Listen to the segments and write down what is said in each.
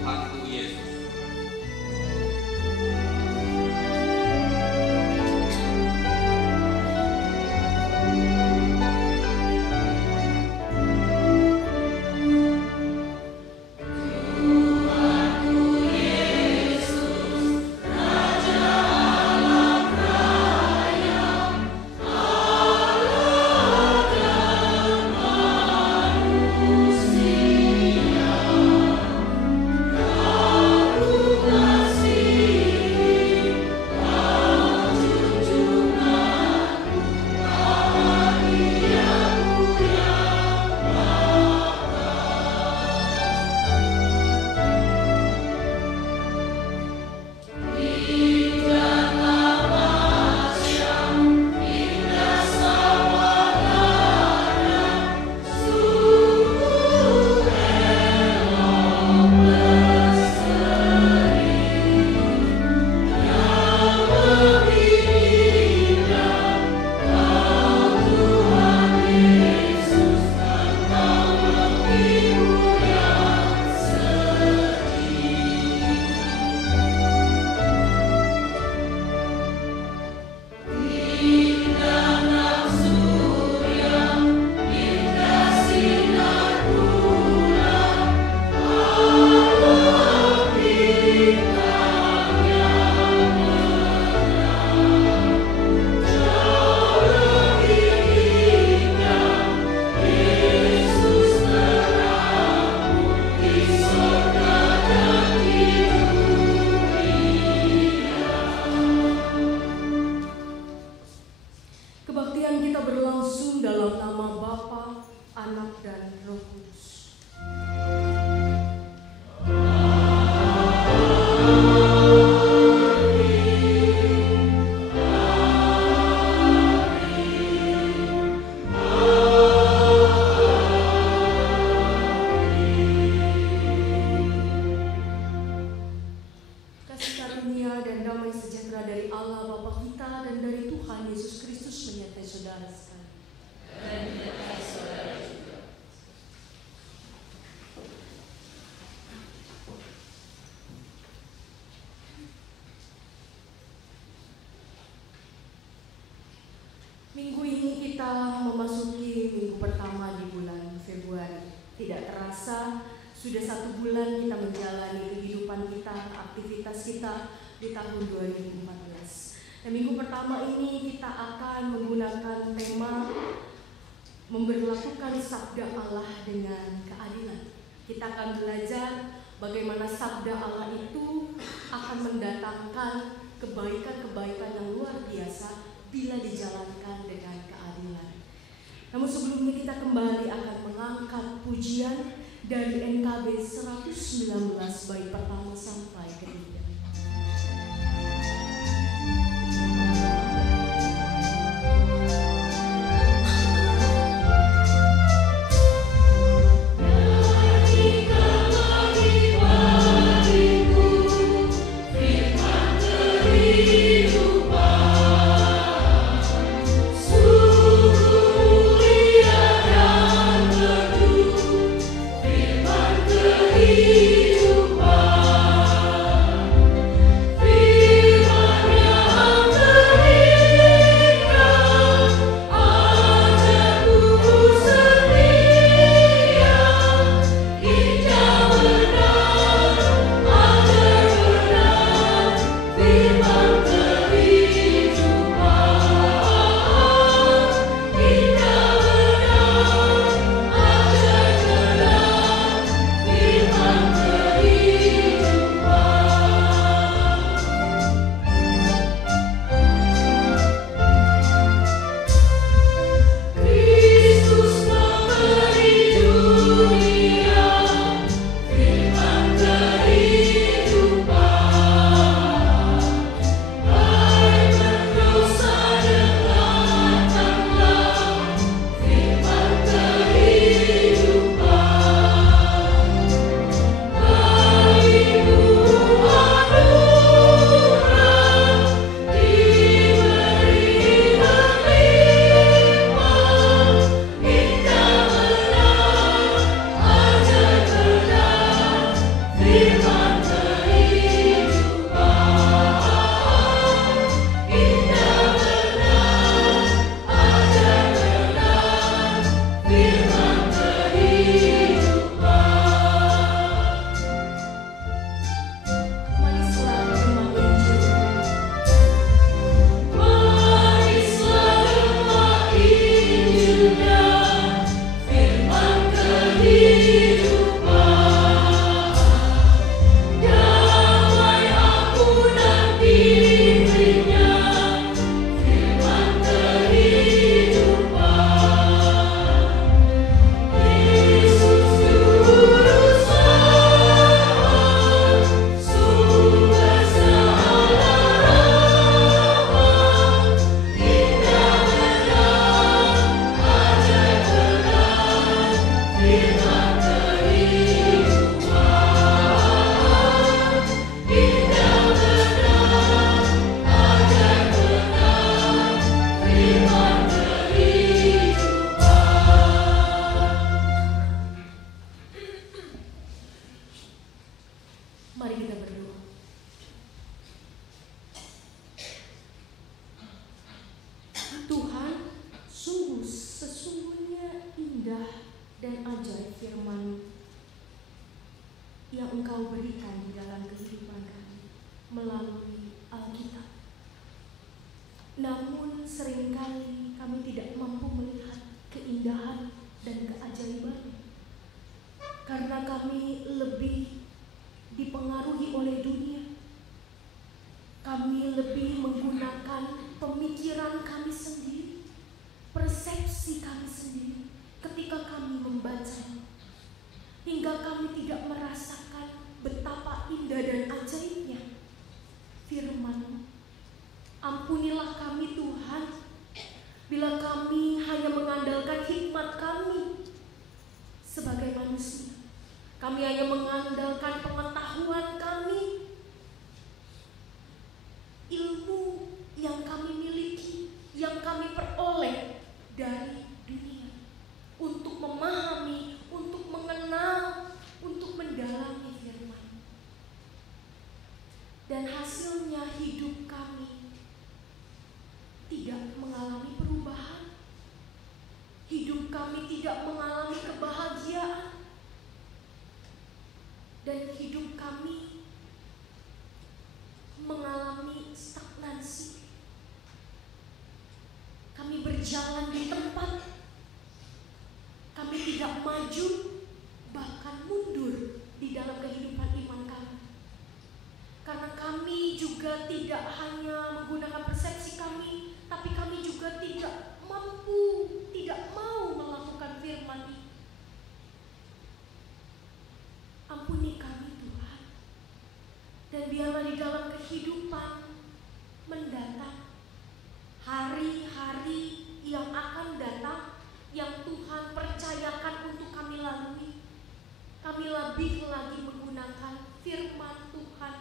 Tuhanku Yesus. Minggu ini kita memasuki minggu pertama di bulan Februari. Tidak terasa sudah 1 bulan kita menjalani kehidupan kita, aktivitas kita di tahun 2014. Dan minggu pertama ini kita akan menggunakan tema memberlakukan sabda Allah dengan keadilan. Kita akan belajar bagaimana sabda Allah itu akan mendatangkan kebaikan-kebaikan yang luar biasa bila dijalankan dengan keadilan. Namun sebelumnya kita kembali akan mengangkat pujian dari NKB 119 bait pertama sampai ketiga. Kehidupan Mari kita berdoa. Tuhan, sungguh sesungguhnya indah dan ajaib firman yang Engkau berikan di dalam kehidupan kami melalui Alkitab. Namun seringkali kami tidak mampu melihat keindahan dan keajaibannya, karena kami lebih dipengaruhi oleh dunia. Kami lebih menggunakan pemikiran kami sendiri, persepsi kami sendiri ketika kami membaca, hingga kami tidak merasakan betapa indah dan ajaibnya firman. Ampunilah kami Tuhan, bila kami hanya mengandalkan hikmat kami sebagai manusia. Kami hanya mengandalkan pengetahuan kami, ilmu yang kami miliki, yang kami peroleh dari dunia, untuk memahami, untuk mengenal, untuk mendalami firman. Dan hasilnya hidup kami tidak mengalami perubahan. Hidup kami tidak mengalami kebahagiaan. Dan hidup kami mengalami stagnasi. Kami berjalan di tempat. Kami tidak maju, bahkan mundur di dalam kehidupan iman kami. Karena kami juga tidak hanya menggunakan persepsi kami, tapi kami juga tidak mampu, tidak mau melakukan firman ini. Ampuni kami Tuhan. Dan biarlah di dalam kehidupan mendatang, hari-hari yang akan datang, yang Tuhan percayakan untuk kami lalui, kami lebih lagi menggunakan firman Tuhan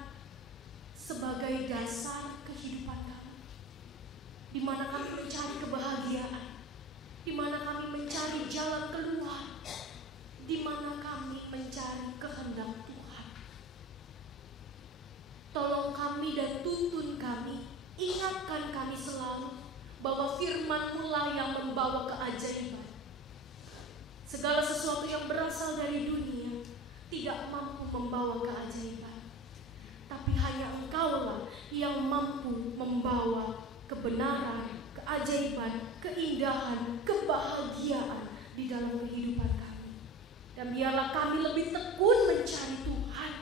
sebagai dasar kehidupan kami, di mana kami mencari kebahagiaan, di mana kami mencari jalan keluar, di mana kami mencari kehendak Tuhan. Tolong kami dan tuntun kami, ingatkan kami selalu bahwa firman-Mu lah yang membawa keajaiban. Segala sesuatu yang berasal dari dunia tidak mampu membawa keajaiban, tapi hanya Engkau-lah yang mampu membawa kebenaran, keajaiban, keindahan, kebahagiaan di dalam kehidupan kami. Dan biarlah kami lebih tekun mencari Tuhan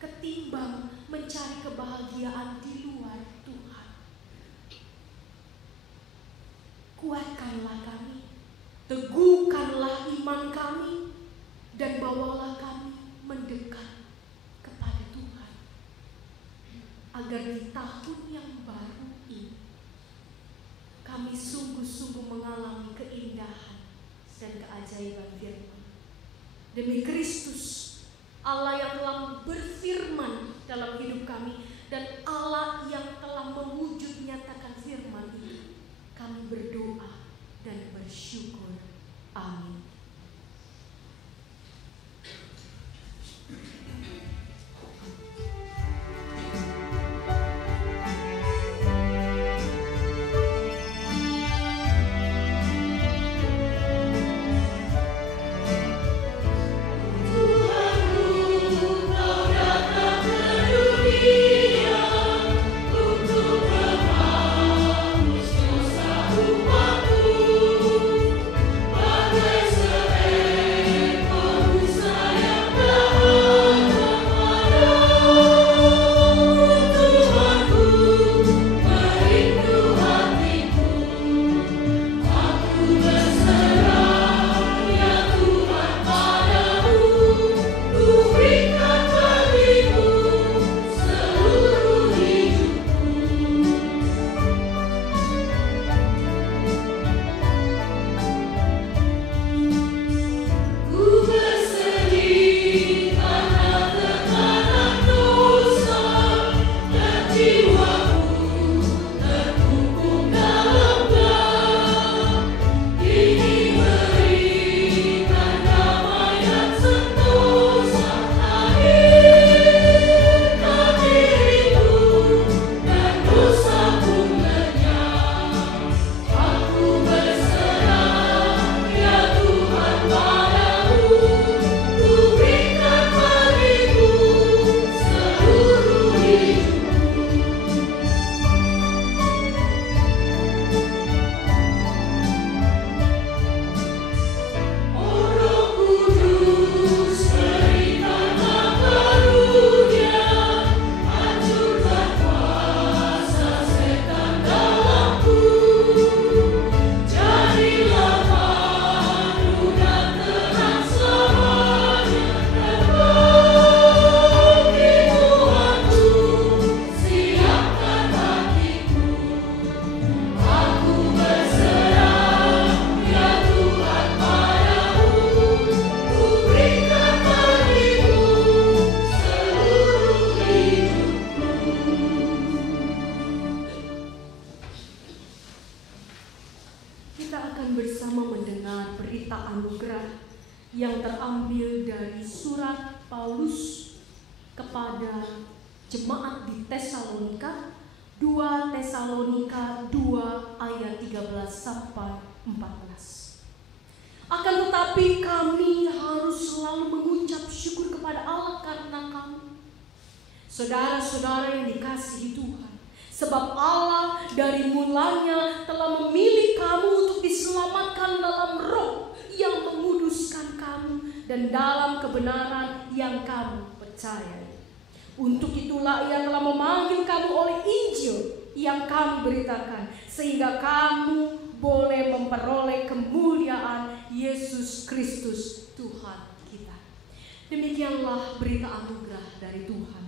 ketimbang mencari kebahagiaan di luar Tuhan. Kuatkanlah kami, teguhkanlah iman kami, dan bawalah kami mendekat kepada Tuhan, agar di tahun yang baru ini kami sungguh-sungguh mengalami keindahan dan keajaiban firman. Demi Kristus, Allah yang telah berfirman dalam hidup kami, dan Allah yang telah mewujud nyatakan firman itu, kami berdoa dan bersyukur. Amin. Yes. kepada jemaat di Tesalonika, 2 Tesalonika 2 ayat 13 sampai 14. Akan tetapi kami harus selalu mengucap syukur kepada Allah karena kamu, saudara-saudara yang dikasihi Tuhan, sebab Allah dari mulanya telah memilih kamu untuk diselamatkan dalam Roh yang menguduskan kamu dan dalam kebenaran yang kamu percayai. Untuk itulah Ia telah memanggil kamu oleh Injil yang kami beritakan, sehingga kamu boleh memperoleh kemuliaan Yesus Kristus Tuhan kita. Demikianlah berita anugerah dari Tuhan.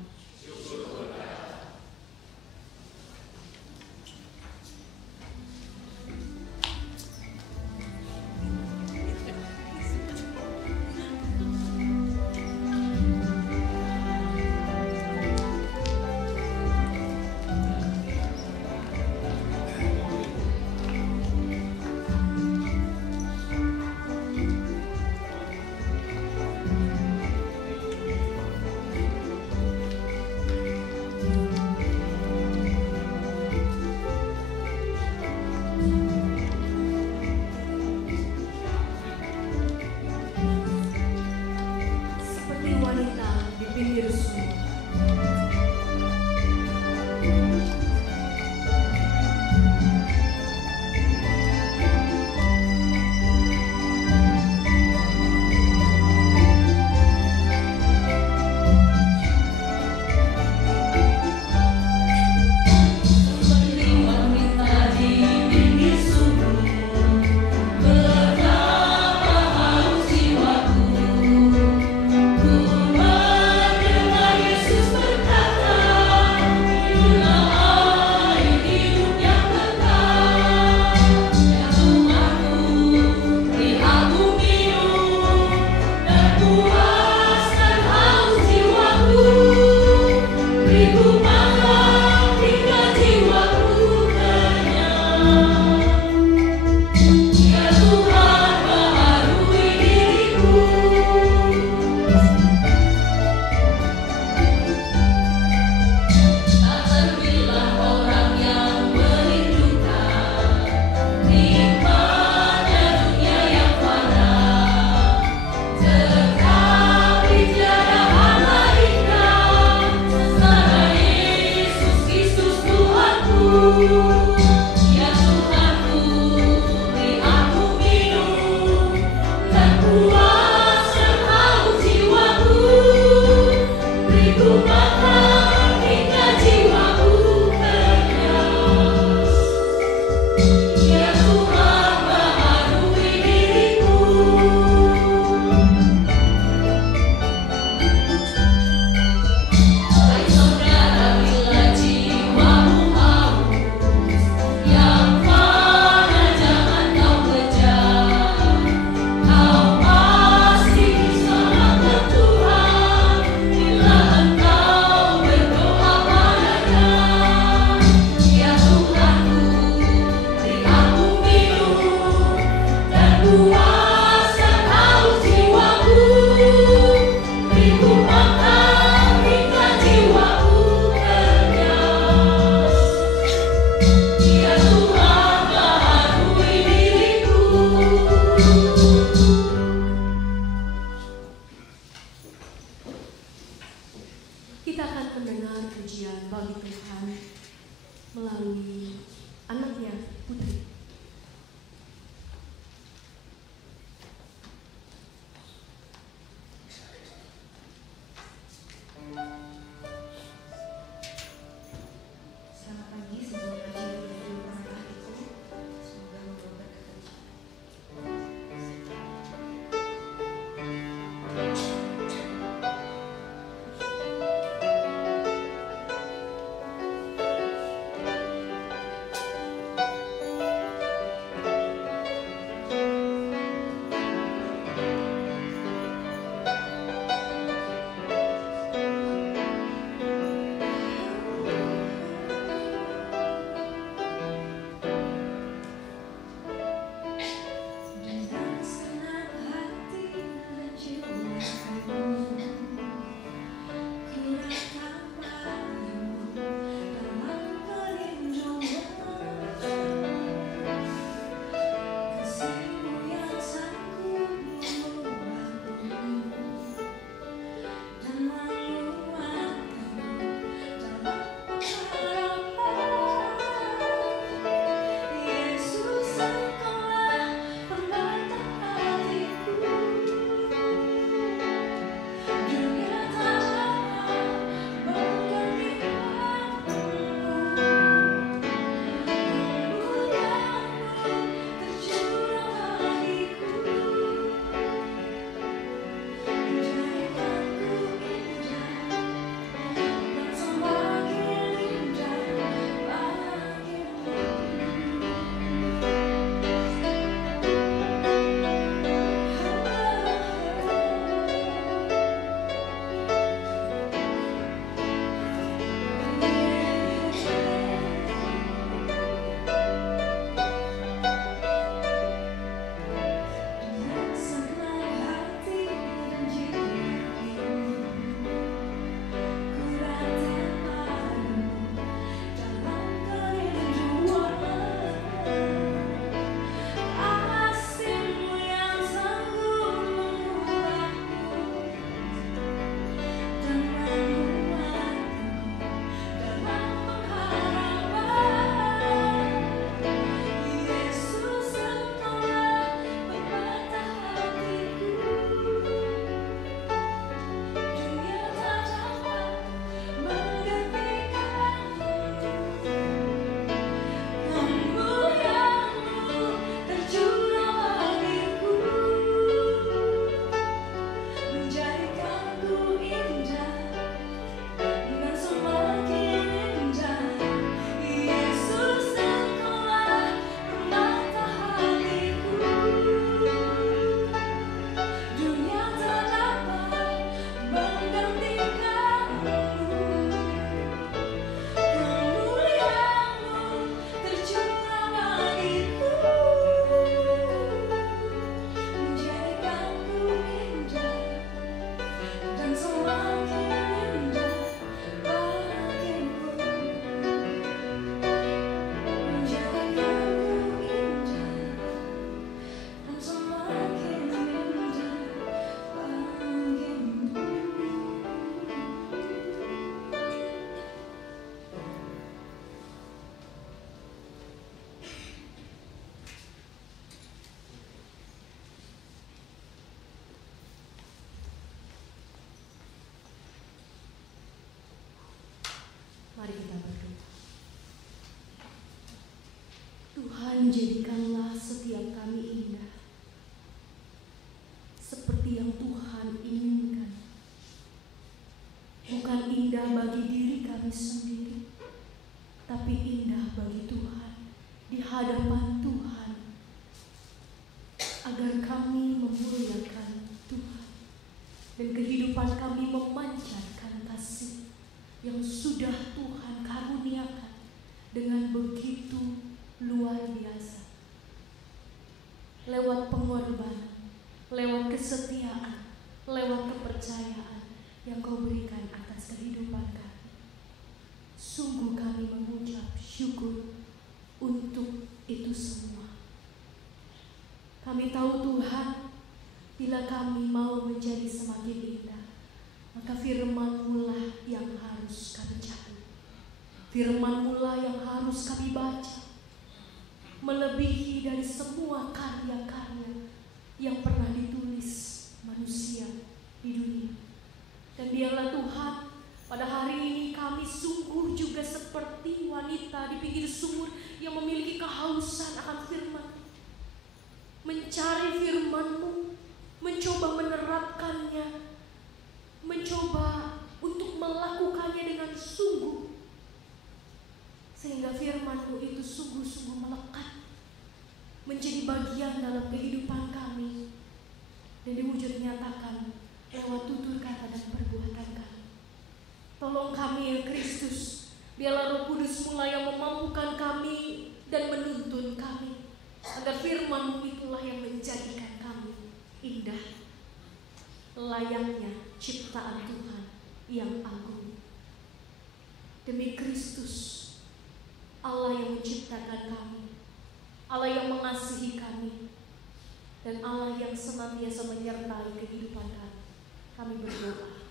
Tuhan, jadikanlah setiap kami indah, seperti yang Tuhan inginkan. Bukan indah bagi diri kami sendiri, tapi indah bagi Tuhan, di hadapan Tuhan, agar kami memuliakan Tuhan, dan kehidupan kami memancarkan kasih yang sudah Tuhan karuniakan dengan begitu luar biasa. Lewat pengorbanan, lewat kesetiaan, lewat kepercayaan yang Kau berikan atas kehidupan kami. Sungguh kami mengucap syukur untuk itu semua. Kami tahu Tuhan, bila kami mau menjadi semakin indah, maka firman-Mu lah yang harus kami cari. Firman-Mu lah yang harus kami baca, melebihi dari semua karya-karya yang pernah ditulis manusia di dunia. Dan biarlah Tuhan, pada hari ini kami sungguh juga seperti wanita di pinggir sumur yang memiliki kehausan akan firman, mencari firman-Mu, mencoba menerapkannya, mencoba untuk melakukannya dengan sungguh, sehingga firman-Mu itu sungguh-sungguh melekat, menjadi bagian dalam kehidupan kami, dan diwujud nyatakan lewat tutur kata dan perbuatan kami. Tolong kami ya Kristus, biarlah Roh Kudus mulai yang memampukan kami dan menuntun kami, agar firman-Mu itulah yang menjadikan kami indah, layaknya ciptaan Tuhan yang agung. Demi Kristus, Allah yang menciptakan kami, Allah yang mengasihi kami, dan Allah yang senantiasa menyertai kehidupan kami berdoa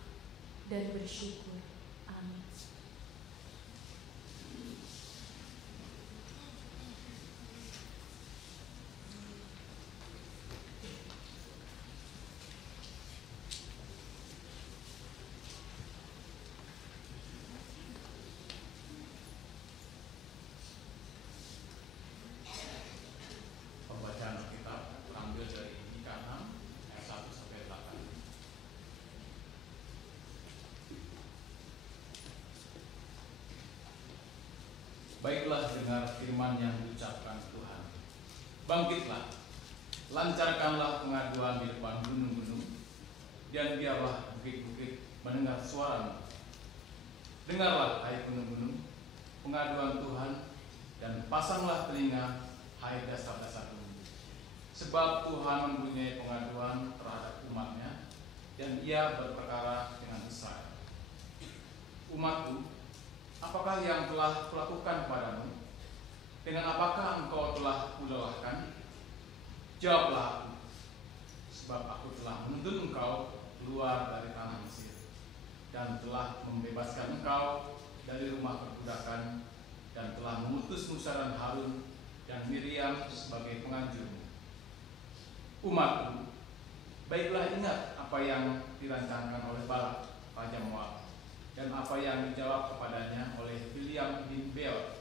dan bersyukur. Amin. Baiklah, dengar firman yang diucapkan Tuhan. Bangkitlah, lancarkanlah pengaduan di depan gunung-gunung, dan biarlah bukit-bukit mendengar suara-Mu. Dengarlah, hai gunung-gunung, pengaduan Tuhan, dan pasanglah telinga, hai dasar-dasar gunung. Sebab Tuhan mempunyai pengaduan terhadap umat-Nya, dan Ia berperkara dengan besar. Umatku, apakah yang telah kulakukan kepadamu? Dengan apakah engkau telah kulelahkan? Jawablah aku, sebab aku telah menuntun engkau keluar dari tanah Mesir, dan telah membebaskan engkau dari rumah perbudakan, dan telah mengutus Musa dan Harun dan Miriam sebagai penganjurmu. Umatku, baiklah ingat apa yang dirancangkan oleh Balak, raja Moab, dan apa yang dijawab kepadanya oleh Bileam bin Beor,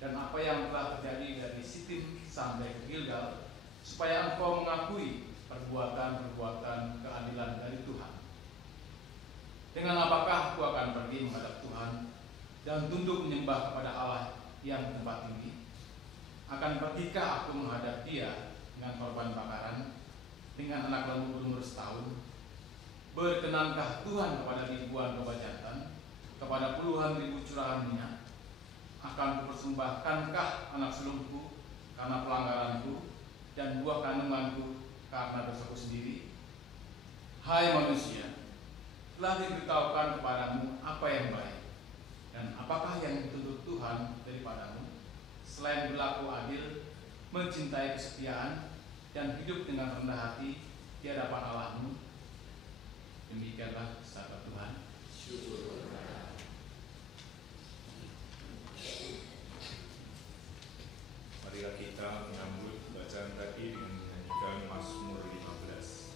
dan apa yang telah terjadi dari Sitim sampai ke Gilgal, supaya engkau mengakui perbuatan-perbuatan keadilan dari Tuhan. Dengan apakah aku akan pergi menghadap Tuhan dan tunduk menyembah kepada Allah yang di tempat tinggi? Akan pergikah aku menghadap Dia dengan korban bakaran, dengan anak lembu berumur setahun? Berkenankah Tuhan kepada ribuan domba jantan, kepada puluhan ribu curahan minyak? Akan kupersembahkankah anak sulungku karena pelanggaranku, dan buah kandunganku karena dosaku sendiri? Hai manusia, telah diberitahukan kepadamu apa yang baik, dan apakah yang dituntut Tuhan daripadamu, selain berlaku adil, mencintai kesetiaan, dan hidup dengan rendah hati di hadapan Allahmu. Demikianlah sabda Tuhan. Syukur. Marilah kita menyambut bacaan tadi dengan menyanyikan Mazmur 15.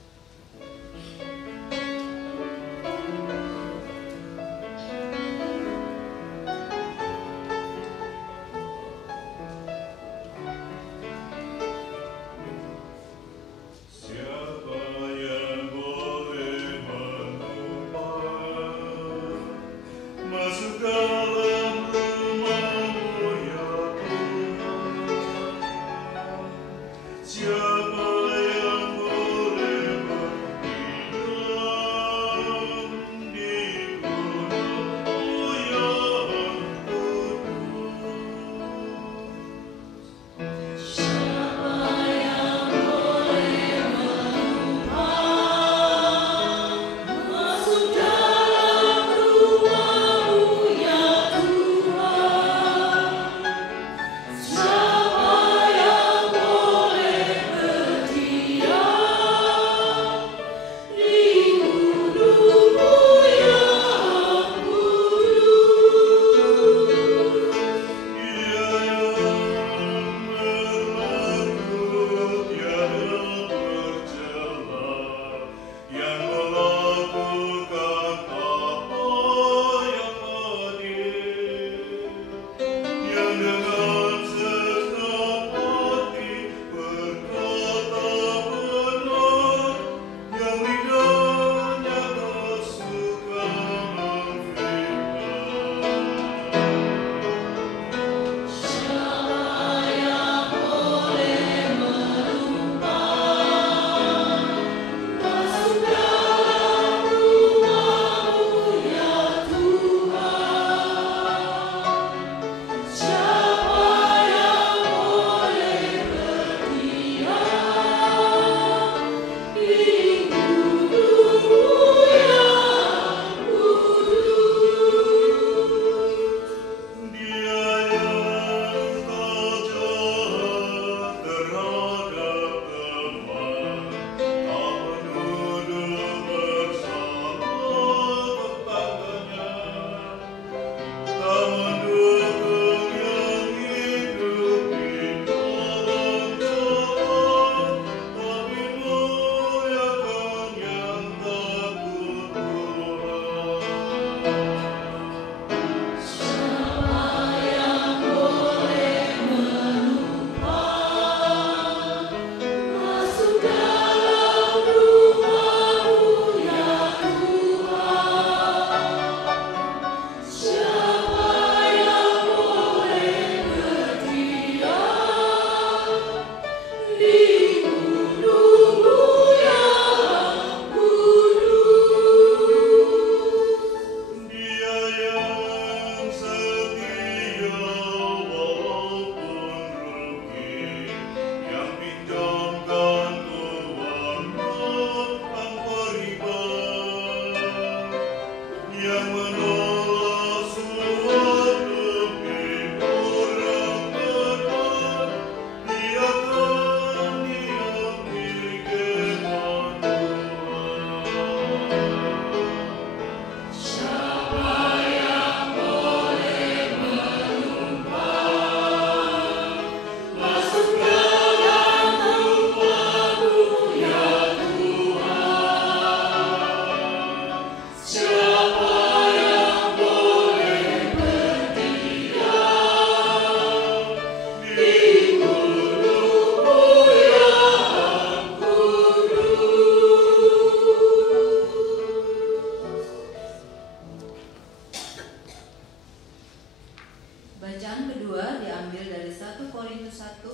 Bacaan kedua diambil dari 1 Korintus 1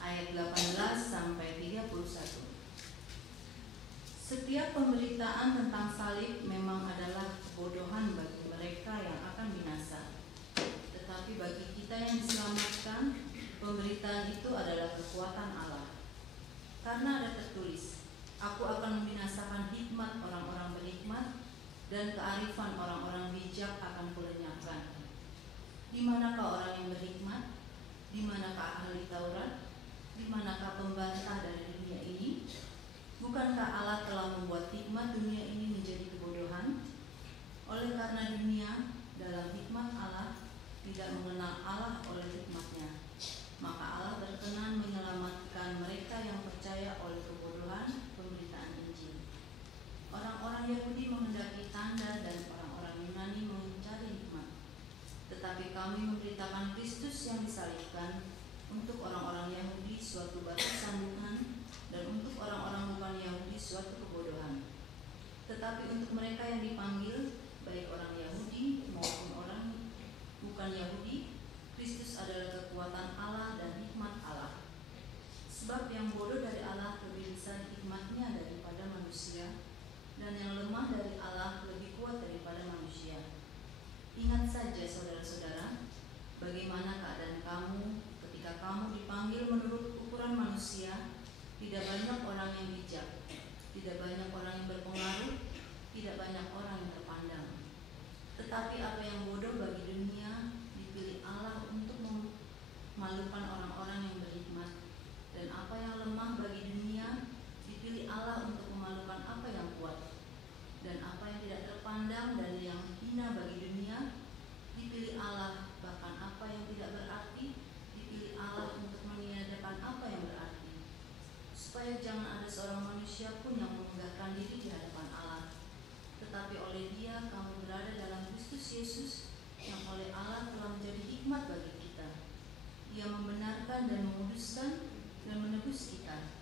ayat 18 sampai 31. Setiap pemberitaan tentang salib memang adalah kebodohan bagi mereka yang akan binasa. Tetapi bagi kita yang diselamatkan, pemberitaan itu adalah kekuatan Allah. Karena ada tertulis, aku akan membinasakan hikmat orang-orang berhikmat dan kearifan orang-orang bijak akan kulenyapkan. Di manakah orang yang berhikmat? Di manakah ahli Taurat? Di manakah pembantah dari dunia ini? Bukankah Allah telah membuat hikmat dunia ini menjadi kebodohan? Oleh karena dunia dalam hikmat Allah tidak mengenal Allah oleh hikmatnya, maka Allah berkenan menyelamatkan mereka yang percaya oleh kebodohan pemberitaan Injil. Orang-orang Yahudi menghendaki tanda dan orang-orang Yunani mencari hikmat. Tetapi kami memberitakan Kristus yang disalibkan, untuk orang-orang Yahudi suatu batu sandungan dan untuk orang-orang bukan Yahudi suatu kebodohan. Tetapi untuk mereka yang dipanggil, baik orang Yahudi maupun orang bukan Yahudi, Kristus adalah kekuatan Allah dan hikmat Allah. Sebab yang bodoh dari Allah lebih besar hikmatnya daripada manusia, dan yang lemah dari Allah lebih kuat daripada manusia. Ingat saja saudara-saudara, bagaimana keadaan kamu ketika kamu dipanggil menurut ukuran manusia. Tidak banyak orang yang bijak, tidak banyak orang yang berpengaruh, tidak banyak orang yang terpandang. Tetapi apa yang bodoh bagi dunia dipilih Allah untuk memalukan orang-orang yang berhikmat, dan apa yang lemah bagi dunia dipilih Allah untuk memalukan apa yang kuat, dan apa yang tidak terpandang dan yang hina bagi dunia dipilih Allah, bahkan apa yang tidak berarti dipilih Allah untuk meniadakan apa yang berarti, supaya jangan ada seorang manusia pun yang menegakkan diri di hadapan Allah. Tetapi oleh Dia kamu berada dalam Kristus Yesus, yang oleh Allah telah menjadi hikmat bagi kita. Ia membenarkan dan menguduskan dan menebus kita.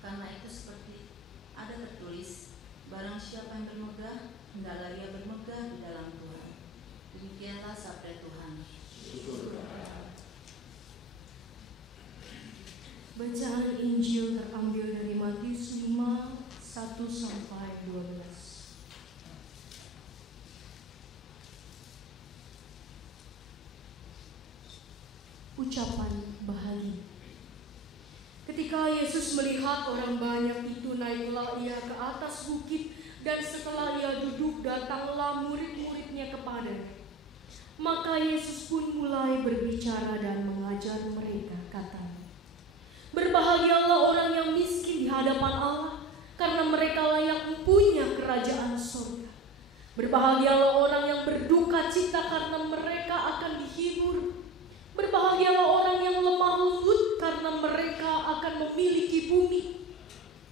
Karena itu seperti ada tertulis, barang siapa yang bermegah, hendaklah ia bermegah di dalam Tuhan. Demikianlah sabda Tuhan. Bacaan Injil terambil dari Matius 5, 1 sampai 12. Ucapan bahagia. Ketika Yesus melihat orang banyak itu, naiklah ia ke atas bukit, dan setelah ia duduk, datanglah murid-muridnya kepadanya. Maka Yesus pun mulai berbicara dan mengajar mereka, katanya, berbahagialah orang yang miskin di hadapan Allah, karena mereka layak mempunyai kerajaan surga. Berbahagialah orang yang berduka cita, karena mereka akan dihibur. Berbahagialah orang yang lemah lembut, karena mereka akan memiliki bumi.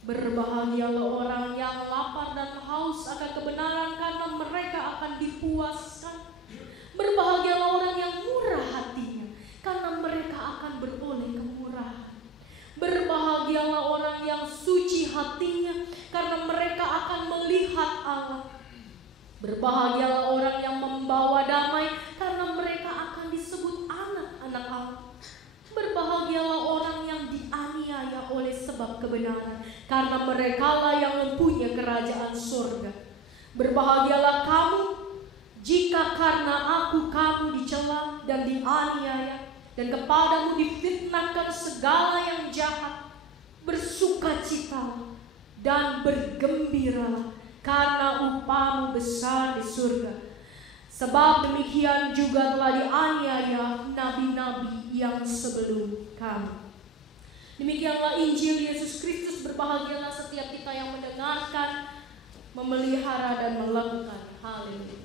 Berbahagialah orang yang lapar dan haus akan kebenaran, karena mereka akan dipuaskan. Berbahagialah orang yang murah hatinya, karena mereka akan beroleh kemurahan. Berbahagialah orang yang suci hatinya, karena mereka akan melihat Allah. Berbahagialah orang yang membawa damai, karena mereka akan disebut anak-anak Allah. Berbahagialah orang yang dianiaya oleh sebab kebenaran, karena merekalah yang mempunyai kerajaan surga. Berbahagialah kamu jika karena aku kamu dicela dan dianiaya, dan kepadamu difitnahkan segala yang jahat. Bersukacitalah dan bergembiralah, karena upahmu besar di surga. Sebab demikian juga telah dianiaya nabi-nabi yang sebelum kamu. Demikianlah Injil Yesus Kristus. Berbahagialah setiap kita yang mendengarkan, memelihara dan melakukan. Haleluya.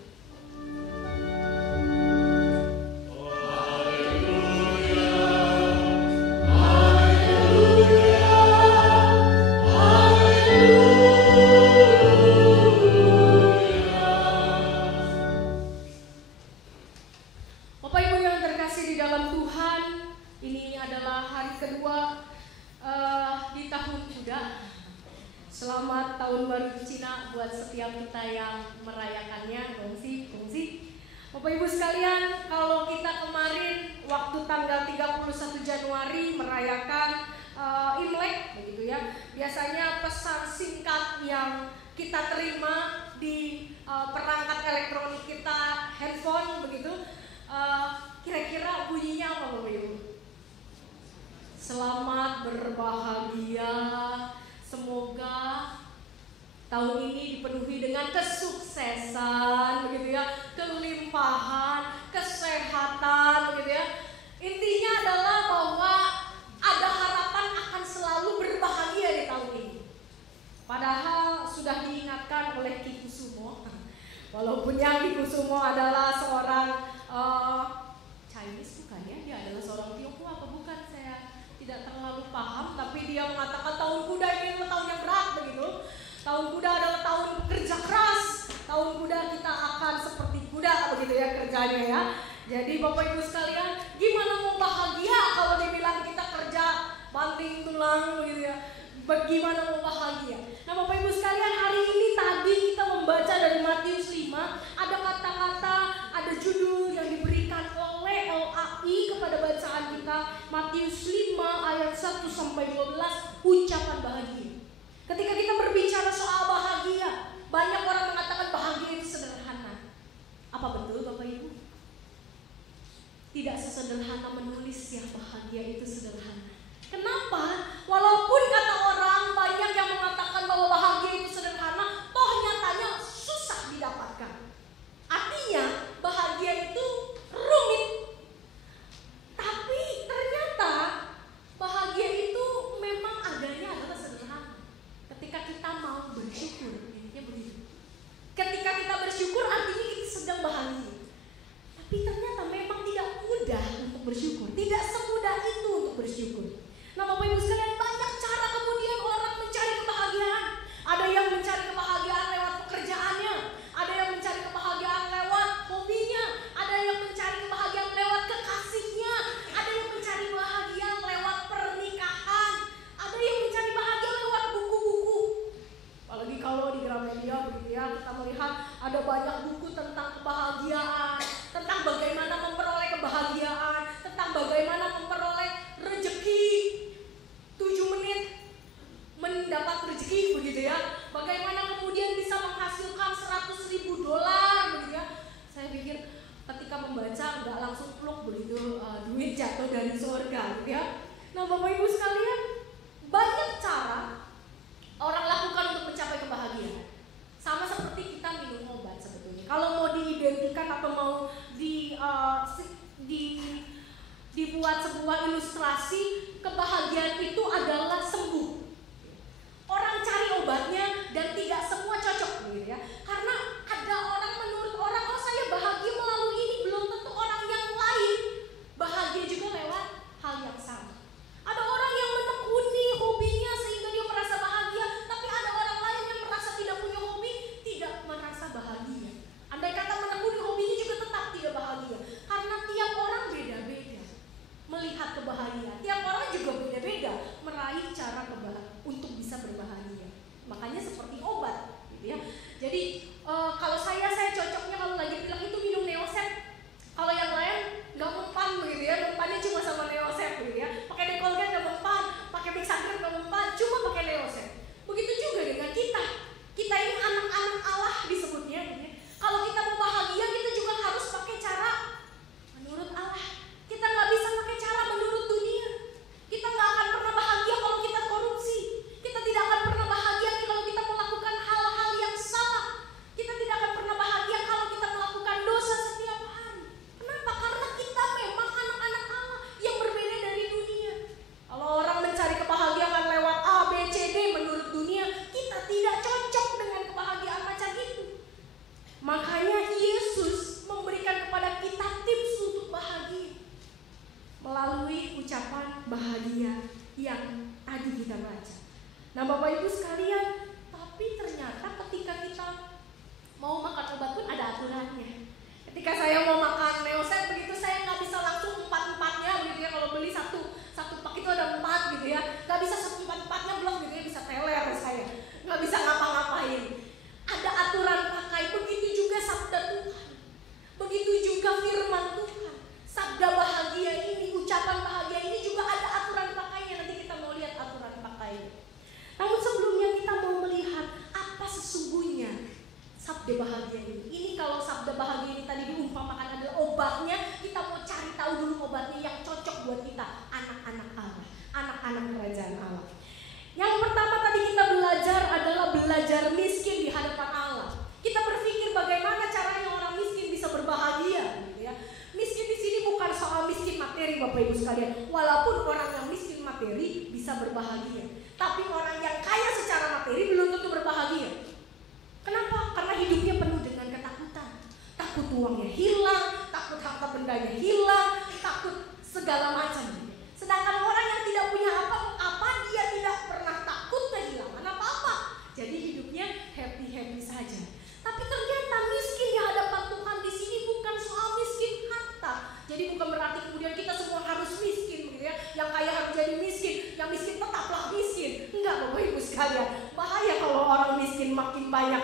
Selamat Tahun Baru Cina buat setiap kita yang merayakannya. Gongsi. Bapak Ibu sekalian, kalau kita kemarin tanggal 31 Januari merayakan Imlek begitu ya. Biasanya pesan singkat yang kita terima di perangkat elektronik kita, handphone begitu, kira-kira bunyinya apa Bapak Ibu? Selamat berbahagia, semoga tahun ini dipenuhi dengan kesuksesan begitu ya, kelimpahan, kesehatan begitu ya. Intinya adalah bahwa ada harapan akan selalu berbahagia di tahun ini. Padahal sudah diingatkan oleh Ki Kusumo, walaupun yang Ki Kusumo adalah seorang Chinese bukan ya, dia adalah seorang Tionghoa apa bukan, saya tidak terlalu paham, tapi dia mengatakan tahun kuda ini adalah tahun yang berat begitu. Tahun kuda adalah tahun kerja keras, tahun kuda kita akan seperti kuda begitu ya kerjanya ya. Jadi Bapak Ibu sekalian, gimana mau bahagia kalau dibilang kita kerja banting tulang begitu ya? Bagaimana mau bahagia? Nah Bapak Ibu sekalian, hari ini tadi kita membaca dari Matius 5, ada kata-kata, ada judul yang diberikan oleh LAI kepada bacaan kita, Matius 5 ayat 1 sampai 12, ucapan bahagia. Ketika kita berbicara soal bahagia, banyak orang mengatakan bahagia itu sederhana. Apa betul Bapak Ibu? Tidak sesederhana menulis ya bahagia itu sederhana. Kenapa? Walaupun kata orang banyak yang mengatakan bahwa bahagia itu sederhana, toh nyatanya susah didapatkan. Artinya bahagia itu rumit. Tapi ternyata bahagia itu memang adanya adalah sederhana. Ketika kita mau bersyukur, intinya begitu. Ketika kita bersyukur artinya kita sedang bahagia. Tapi ternyata memang tidak mudah untuk bersyukur. Tidak semudah itu untuk bersyukur. Nah Bapak Ibu sekalian, banyak cara kemudian orang mencari kebahagiaan. Ada yang mencari kebahagiaan lewat pekerjaannya, ada yang mencari kebahagiaan lewat hobinya, ada yang mencari kebahagiaan lewat kekasihnya, ada yang mencari bahagia lewat pernikahan, ada yang mencari bahagia lewat buku-buku. Apalagi kalau di Gramedia begitu ya, kita melihat ada banyak buku tentang kebahagiaan, tentang bagaimana memperoleh kebahagiaan, tentang bagaimana memperoleh rezeki. 7 menit mendapat rezeki begitu ya. Bagaimana kemudian bisa menghasilkan $100.000 begitu ya. Saya pikir ketika membaca nggak langsung pluk begitu duit jatuh dari surga gitu ya. Nah Bapak Ibu sekalian, banyak cara orang lakukan untuk mencapai kebahagiaan. Sama seperti kita minum obat sebetulnya. Kalau mau diidentikan atau mau dibuat sebuah ilustrasi, kebahagiaan itu adalah sembuh. Orang cari obatnya dan tidak semua cocok gitu ya. Karena ada orang, menurut orang, oh saya bahagia melalui ini, belum tentu orang yang lain bahagia juga lewat hal yang sama. Ada orang yang menekuni hobinya sehingga dia merasa bahagia, tapi ada orang lain yang merasa tidak punya hobi, tidak merasa bahagia. Andai kata menekuni hobinya juga tetap tidak bahagia. Karena tiap orang beda-beda melihat kebahagiaan. Tiap orang juga beda-beda meraih cara untuk bisa berbahagia. Makanya seperti obat, gitu ya. Jadi kalau saya cocoknya kalau lagi pilek itu minum Neoset. Kalau yang lain nggak mempan begitu ya, mempannya cuma sama Neoset begitu ya. Pakai Decolgan nggak mempan, pakai Bixacrib nggak mempan, cuma pakai Neoset. Begitu juga dengan kita. Kita ini anak-anak Allah disebutnya, gitu ya. Kalau kita mau bahagia, kita juga harus pakai cara menurut Allah. Kita nggak bisa pakai cara menurut dunia. Kita nggak akan pernah bahagia kalau kita korupsi. Kita tidak akan pernah bahagia kalau kita melakukan hal-hal yang salah. Kita tidak akan pernah bahagia kalau kita melakukan dosa setiap hari. Kenapa? Karena kita memang anak-anak Allah yang berbeda dari dunia. Kalau orang mencari kebahagiaan lewat A, B, C, D menurut dunia, kita tidak cocok dengan kebahagiaan macam itu. Makanya Yesus memberikan kepada kita tips untuk bahagia melalui ucapan bahagia yang tadi kita baca. Nah Bapak Ibu sekalian, tapi ternyata ketika kita mau makan obat pun ada aturannya. Ketika saya mau makan Neoset begitu, saya nggak bisa langsung 4-4-nya begitu ya. Kalau beli satu pak itu ada 4 gitu ya, nggak bisa 4-4-nya blok gitu ya, bisa teler saya, nggak bisa ngapa-ngapain. Ada aturan pakai. Begitu juga sabda Tuhan, begitu juga firman Tuhan. Sabda bahagia ini, ucapan obatnya, kita mau cari tahu dulu obatnya yang cocok buat kita, anak-anak Allah, anak-anak kerajaan Allah. Yang pertama tadi kita belajar adalah belajar miskin di hadapan Allah. Kita berpikir bagaimana caranya orang miskin bisa berbahagia, gitu ya. Miskin di sini bukan soal miskin materi, Bapak Ibu sekalian. Walaupun orang yang miskin materi bisa berbahagia, tapi orang yang kaya secara materi belum tentu berbahagia. Kenapa? Karena hidupnya penuh dengan ketakutan. Takut uangnya hilang, takut harta bendanya hilang, takut segala macam. Sedangkan orang yang tidak punya apa-apa, dia tidak pernah takut kehilangan apa-apa. Jadi hidupnya happy-happy saja. Tapi ternyata miskin di hadapan Tuhan di sini bukan soal miskin harta. Jadi bukan berarti kemudian kita semua harus miskin, gitu ya. Yang kaya harus jadi miskin, yang miskin tetaplah miskin. Enggak, Bapak Ibu sekalian. Bahaya kalau orang miskin makin banyak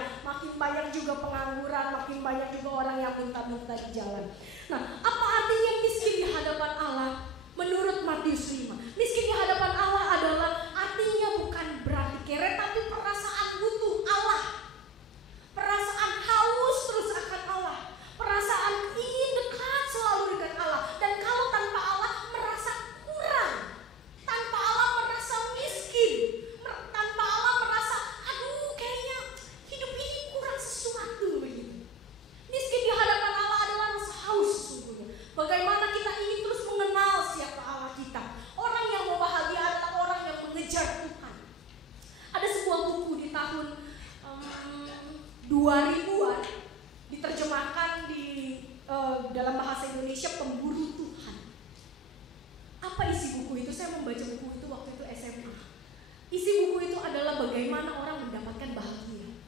juga pengangguran, makin banyak juga orang yang minta-minta di jalan. Nah, apa artinya miskin di hadapan Allah? Menurut Matius 5, miskin di hadapan Allah adalah artinya bukan berarti kere, tapi perasaan butuh Allah, perasaan haus terus akan Allah, perasaan ingin dekat selalu dengan Allah. Dan kalau tanpa Allah merasa kurang, tanpa Allah merasa miskin, tanpa Allah merasa aduh kayaknya hidup ini kurang sesuatu begitu. Miskin di hadapan Allah adalah rasa haus sesungguhnya. Bagaimana kita ingin terus mengenal siapa Allah kita. Orang yang mau bahagia adalah orang yang mengejar Tuhan. Ada sebuah buku di tahun 2000-an diterjemahkan di dalam bahasa Indonesia, Pemburu Tuhan. Apa isi buku itu? Saya membaca buku itu waktu itu SMA. Isi buku itu adalah bagaimana orang mendapatkan bahagia.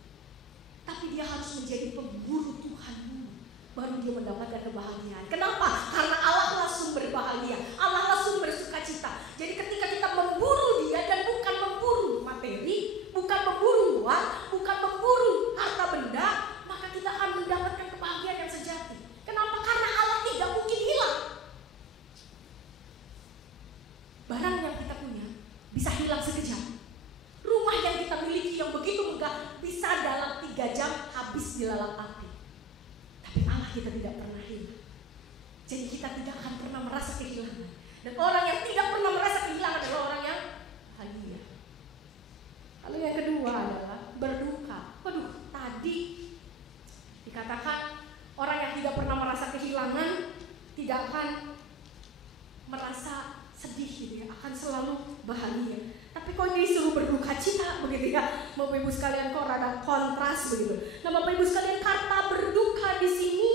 Tapi dia harus menjadi pemburu Tuhan dulu, baru dia mendapatkan kebahagiaan. Kenapa? Karena Allah lah sumber bahagia, Allah lah sumber sukacita. Jadi ketika kita memburu Dia dan bukan memburu materi, bukan memburu uang, bukan memburu harta benda, maka kita akan mendapatkan kebahagiaan yang sejati. Kenapa? Karena Allah tidak mungkin hilang. Barang yang kita punya bisa hilang sekejap. Rumah yang kita miliki yang begitu megah bisa dalam 3 jam habis dilalap api. Tapi Allah kita tidak pernah hilang. Jadi kita tidak akan pernah merasa kehilangan. Dan orang yang tidak pernah merasa kehilangan adalah orang yang bahagia. Lalu yang kedua adalah berduka. Waduh, tadi dikatakan orang yang tidak pernah merasa kehilangan tidak akan merasa sedih gitu ya, akan selalu bahagia. Tapi kok ini disuruh berduka cita begitu ya, Bapak Ibu sekalian, kok rada kontras begitu. Nah, Bapak Ibu sekalian, kata berduka di sini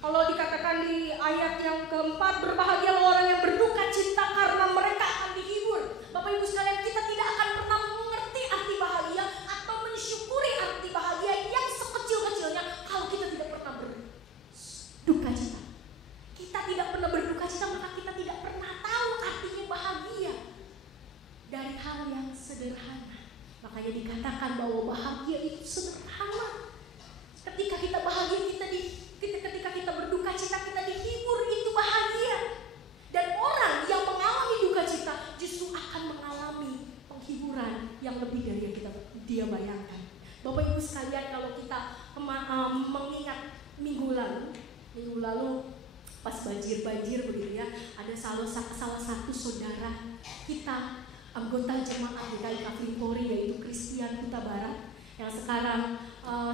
kalau dikatakan di ayat yang keempat, berbahagialah orang yang berduka cita karena mereka akan dihibur. Bapak Ibu sekalian, kita tidak akan pernah mengerti arti bahagia atau mensyukuri arti bahagia yang sekecil-kecilnya kalau kita tidak pernah berduka cita. Kita tidak pernah berduka cita, maka kita tidak pernah tahu artinya bahagia dari hal yang sederhana. Makanya dikatakan bahwa bahagia itu sederhana. Ketika kita bahagia, ketika kita berduka cita, kita dihibur, itu bahagia. Dan orang yang mengalami duka cita justru akan mengalami penghiburan yang lebih dari yang dia bayangkan. Bapak Ibu sekalian, kalau kita mengingat minggu lalu pas banjir begitu ya, ada salah satu saudara kita, anggota jemaat GKI Kavling-Polri, yaitu Christian Huta Barat, yang sekarang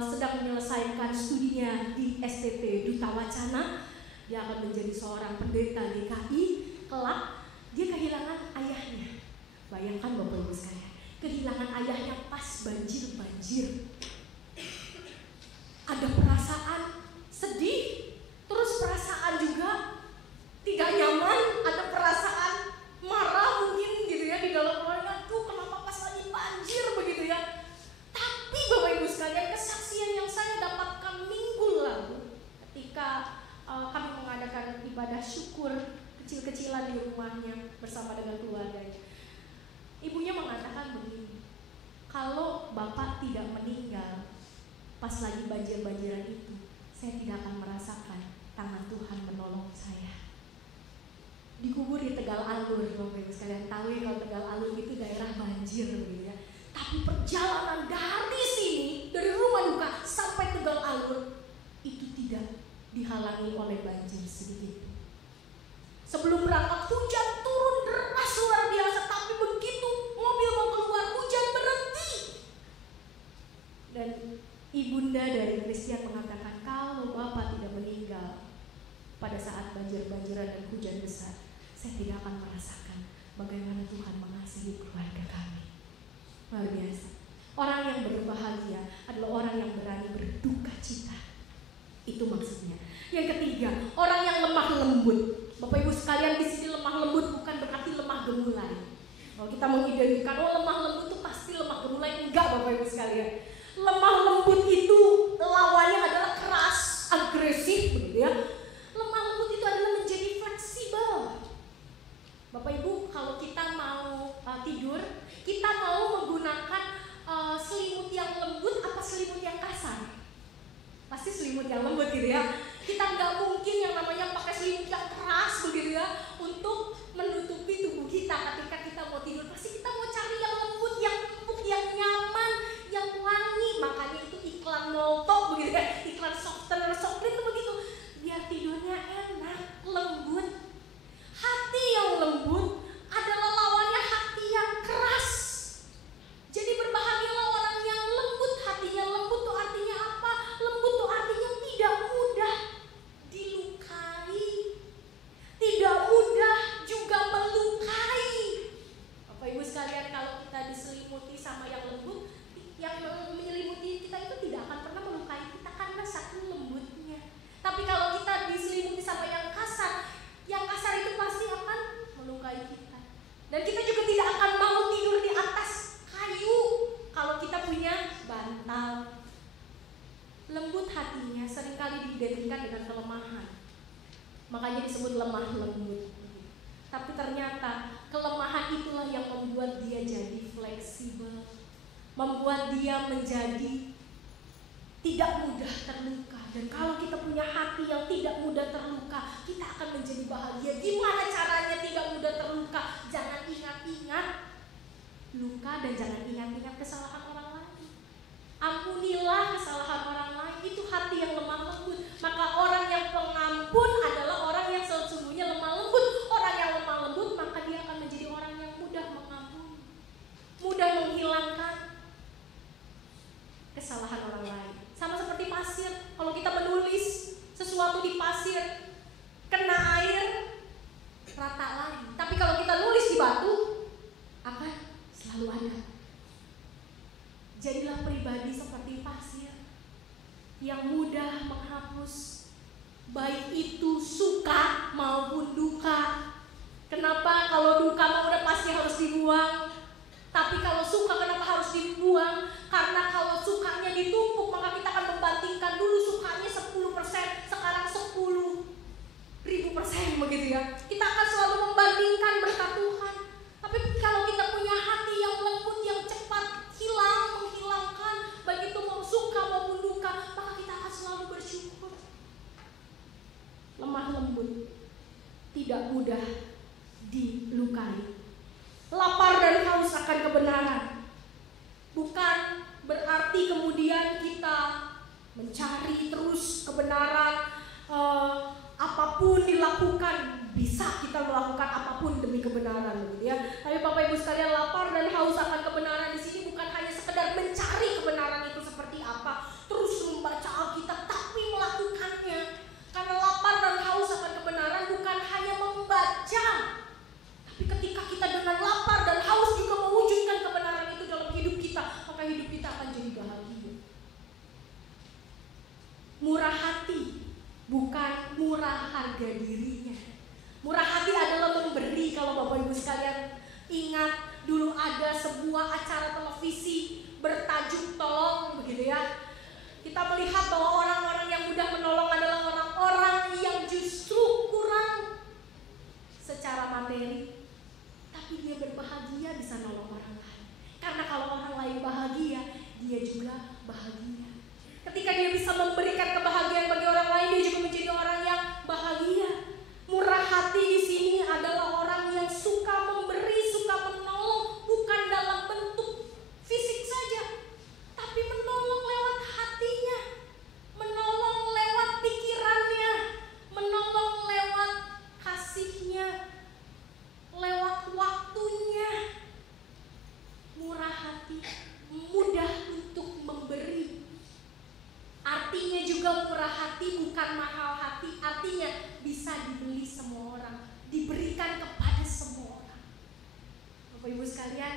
sedang menyelesaikan studinya di STT Duta Wacana. Dia akan menjadi seorang pendeta GKI kelak. Dia kehilangan ayahnya. Bayangkan Bapak Ibu sekalian, kehilangan ayahnya pas banjir. Ada perasaan sedih, terus perasaan juga tidak nyaman, ada perasaan marah mungkin gitu ya di dalam orangnya. Tuh kenapa pas lagi banjir begitu ya. Tapi Bapak Ibu sekalian, kesaksian yang saya dapatkan minggu lalu ketika kami mengadakan ibadah syukur kecil-kecilan di rumahnya bersama dengan keluarganya. Ibunya mengatakan begini, kalau Bapak tidak meninggal pas lagi banjir-banjiran itu, saya tidak akan merasakan tangan Tuhan menolong saya. Dikubur di Tegal Alur, Bapak Ibu sekalian tahu ya, kalau Tegal Alur itu daerah banjir begitu ya. Tapi perjalanan dari sini, dari rumah duka sampai Tegal Alur itu tidak dihalangi oleh banjir sedikit. Sebelum berangkat hujan turun deras luar biasa, tapi begitu mobil mau keluar hujan berhenti. Dan ibunda dari Christian mengatakan, kalau Bapak tidak meninggal pada saat banjir-banjiran dan hujan besar, saya tidak akan merasakan bagaimana Tuhan mengasihi keluarga kami. Luar biasa. Orang yang berbahagia adalah orang yang berani berduka cita. Itu maksudnya. Yang ketiga, orang yang lemah lembut. Bapak Ibu sekalian, di sini lemah lembut bukan berarti lemah gemulai. Kalau kita mengidentikan, lemah lembut itu pasti lemah gemulai, enggak Bapak Ibu sekalian. Lemah lembut itu lawannya adalah keras, agresif, begitu ya. Lemah lembut itu adalah menjadi fleksibel. Bapak Ibu, kalau kita mau tidur, kita mau menggunakan selimut yang lembut apa selimut yang kasar? Pasti selimut yang lembut gitu ya. Kita nggak mungkin yang namanya pakai selimut yang keras begitu ya untuk menutupi tubuh kita ketika kita mau tidur. Pasti kita mau cari yang lembut, yang empuk, yang nyaman, yang wangi. Makanya itu iklan Molto begitu ya, iklan softener, soft itu begitu. Biar tidurnya enak, lembut. Hati yang lembut adalah lawannya hati yang keras. Jadi berbahagialah orang yang lembut hatinya. Lembut tuh artinya apa? Lembut tuh artinya tidak mudah dilukai, tidak mudah juga melukai. Bapak Ibu sekalian, kalau kita diselimuti sama yang lembut, yang menyelimuti kita itu tidak akan pernah melukai kita karena saking lembutnya. Tapi kalau kita diselimuti sama yang kasar itu pasti akan melukai kita. Dan kita juga tidak akan mau tidur di atas kayu kalau kita punya bantal. Lembut hatinya seringkali diidentikan dengan kelemahan. Makanya disebut lemah lembut. Tapi ternyata kelemahan itulah yang membuat dia jadi fleksibel, membuat dia menjadi tidak mudah terluka. Dan kalau kita punya hati yang tidak mudah terluka, kita akan menjadi bahagia. Gimana caranya tidak mudah terluka? Jangan ingat-ingat luka dan jangan ingat-ingat kesalahan orang lain. Ampunilah kesalahan orang lain. Itu hati yang lemah lembut. Maka orang yang pengampun adalah orang yang sesungguhnya lemah lembut. Orang yang lemah lembut maka dia akan menjadi orang yang mudah mengampuni, mudah menghilangkan kesalahan orang lain. Sama seperti pasir. Kalau kita menulis sesuatu di pasir, kena air, rata lagi. Tapi kalau kita nulis di batu, akan selalu ada. Jadilah pribadi seperti pasir yang mudah menghapus, baik itu suka maupun duka. Kenapa? Kalau duka mah udah pasti harus dibuang. Tapi kalau suka kenapa harus dibuang? Karena kalau sukanya ditumpuk maka kita akan membandingkan dulu sukanya 10%, sekarang 10.000% begitu ya. Kita akan selalu membandingkan berkat Tuhan. Tapi kalau kita punya hati yang lembut, yang cepat menghilangkan, baik itu mau suka maupun duka, maka kita akan selalu bersyukur. Lemah lembut, tidak mudah dilukai. Lapar dan haus akan kebenaran. Bukan berarti kemudian kita mencari terus kebenaran, apapun dilakukan, bisa kita melakukan apapun demi kebenaran, gitu ya. Tapi Bapak Ibu sekalian, lapar dan haus akan kebenaran di sini bukan hanya sekedar mencari kebenaran itu seperti apa, terus membaca Alkitab, tapi melakukannya. Karena lapar dan haus akan kebenaran bukan hanya membaca, tapi ketika kita dengan lapar dan haus juga mewujudkan kebenaran itu dalam hidup kita, maka hidup kita akan jadi bahagia. Murah hati bukan murah harga dirinya. Murah hati adalah memberi. Kalau Bapak Ibu sekalian ingat, dulu ada sebuah acara televisi bertajuk Tolong, begitu ya. Kita melihat bahwa orang-orang yang mudah menolong adalah orang-orang yang justru kurang secara materi, tapi dia berbahagia bisa nolong orang lain. Karena kalau orang lain bahagia, dia juga bahagia. Ketika dia bisa memberikan kebahagiaan bagi orang lain, dia juga menjadi orang yang bahagia. Murah hati di sini adalah orang yang suka memberi, suka menolong, bukan dalam bentuk fisik saja, tapi menolong lewat hatinya, menolong lewat bisa dibeli semua orang, diberikan kepada semua orang. Bapak Ibu sekalian,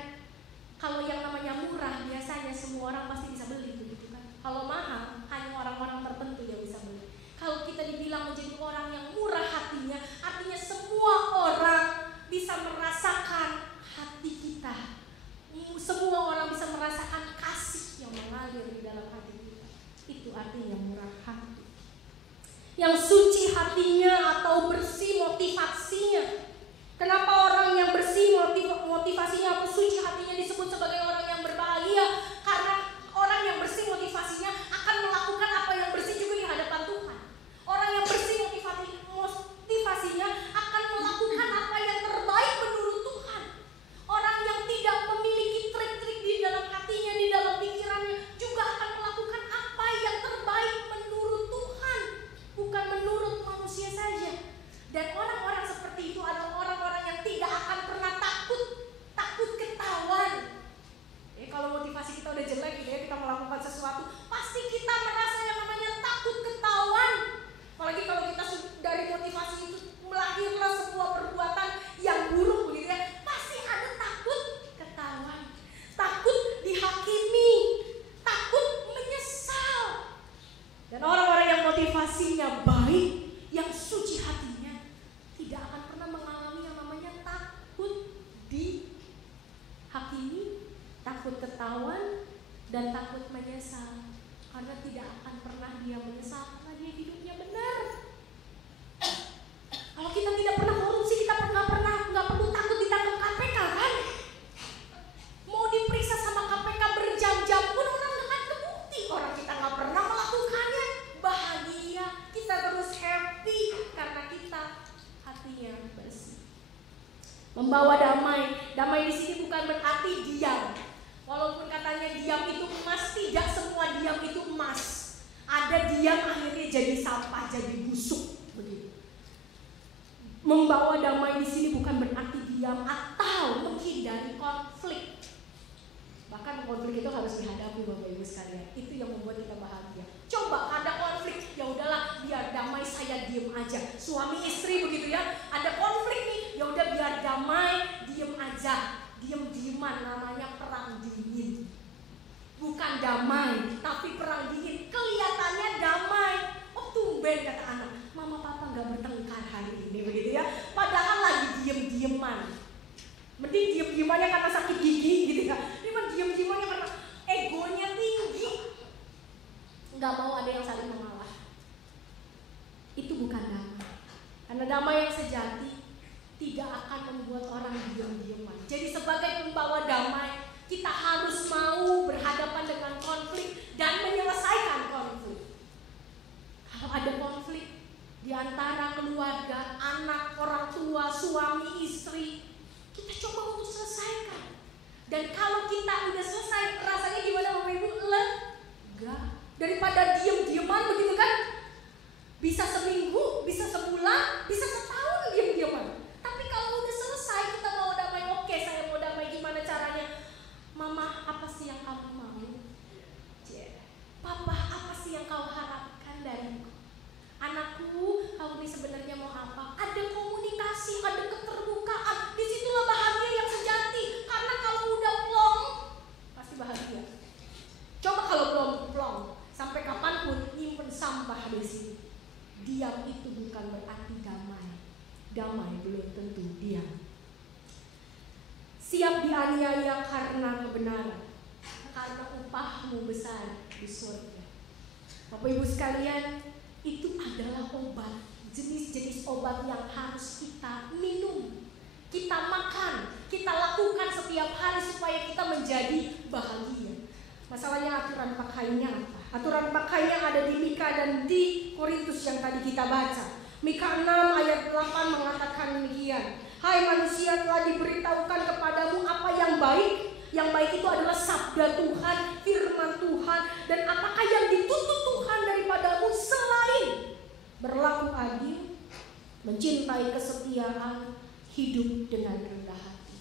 kalau yang namanya murah biasanya semua orang pasti bisa beli, begitu kan? Kalau mahal hanya orang-orang tertentu yang bisa beli. Kalau kita dibilang menjadi orang yang murah hatinya, artinya semua orang bisa merasakan hati kita. Semua orang bisa merasakan kasih yang mengalir di dalam hati kita. Itu artinya murah hati. Yang suci hatinya atau bersih motivasinya. Kenapa orang yang bersih motivasinya atau suci hatinya disebut sebagai orang yang berbahagia? Karena orang yang bersih motivasinya akan melakukan apa yang bersih juga di hadapan Tuhan. Orang yang bersih motivasinya akan melakukan apa yang terbaik menurut Tuhan. Orang yang tidak memiliki trik-trik di dalam hatinya, di dalam pikirannya, juga akan melakukan apa yang terbaik menurut Tuhan, bukan menurut manusia saja. Dan orang-orang seperti itu adalah orang-orang yang tidak akan pernah takut ketahuan. Kalau motivasi kita udah jelek gitu ya, kita melakukan sesuatu, pasti kita merasa yang namanya takut ketahuan. Apalagi kalau kita dari motivasi itu melahirkan sebuah perbuatan yang buruk begitu ya, pasti ada takut ketahuan, takut dihakimi, takut menyesal. Dan orang-orang yang motivasinya baik, yang suci hatinya, tidak akan pernah mengalami yang namanya takut dihakimi, takut ketahuan, dan takut menyesal. Karena tidak akan pernah dia menyesal karena dia hidupnya benar. Kalau kita tidak pernah korupsi, kita nggak perlu takut ditangkap KPK kan? Mau diperiksa sama KPK berjam-jam pun orang nggak kebukti. Orang kita nggak pernah melakukannya. Bahagia, kita terus happy karena kita hatinya bersih. Membawa damai. Damai di sini bukan berarti diam. Walaupun katanya diam itu emas, tidak semua diam itu emas. Ada diam akhirnya jadi sampah, jadi busuk begitu. Membawa damai di sini bukan berarti diam atau menghindari konflik. Bahkan konflik itu harus dihadapi Bapak Ibu sekalian. Itu yang membuat kita bahagia. Coba ada konflik, ya udahlah biar damai saya diem aja. Suami istri begitu ya, ada konflik nih, ya udah biar damai, diem aja. Diem-dieman, namanya perang dingin. Bukan damai, tapi perang dingin. Kelihatannya damai. Oh tumben kata anak, mama papa gak bertengkar hari ini begitu ya. Padahal lagi diem-dieman. Mending diem-diemannya karena sakit gigi gitu ya. Ini mah diem-diemannya karena egonya tinggi. Gak mau ada yang saling mengalah. Itu bukan damai. Karena damai yang sejati tidak akan membuat orang diam-diaman. Jadi sebagai pembawa damai, kita harus mau berhadapan dengan konflik dan menyelesaikan konflik. Kalau ada konflik di antara keluarga, anak, orang tua, suami, istri, kita coba untuk selesaikan. Dan kalau kita udah selesai, rasanya gimana Bapak Ibu? Lega. Daripada diam-diaman begitu kan? Bisa seminggu, bisa sebulan, bisa setahun diam-diaman. Tapi kalau udah selesai kita mau damai, oke saya mau damai, gimana caranya? Mama, apa sih yang kamu mau? Papa, apa sih yang kau harapkan dariku? Anakku, kau ini sebenarnya mau apa? Ada komunikasi, ada keterbukaan. Disitulah bahagia yang sejati. Karena kalau udah plong, pasti bahagia. Coba kalau belum plong, sampai kapanpun nyimpen sampah di sini. Diam itu bukan berarti damai. Damai belum tentu diam. Siap dianiaya karena kebenaran, karena upahmu besar di surga. Bapak Ibu sekalian, itu adalah obat, jenis-jenis obat yang harus kita minum, kita makan, kita lakukan setiap hari supaya kita menjadi bahagia. Masalahnya aturan pakainya apa? Aturan pakainya ada di Mika dan di Korintus yang tadi kita baca. Mika 6 ayat 8 mengatakan demikian. Hai manusia, telah diberitahukan kepadamu apa yang baik. Yang baik itu adalah sabda Tuhan, firman Tuhan. Dan apakah yang dituntut Tuhan daripadamu selain berlaku adil, mencintai kesetiaan, hidup dengan rendah hati.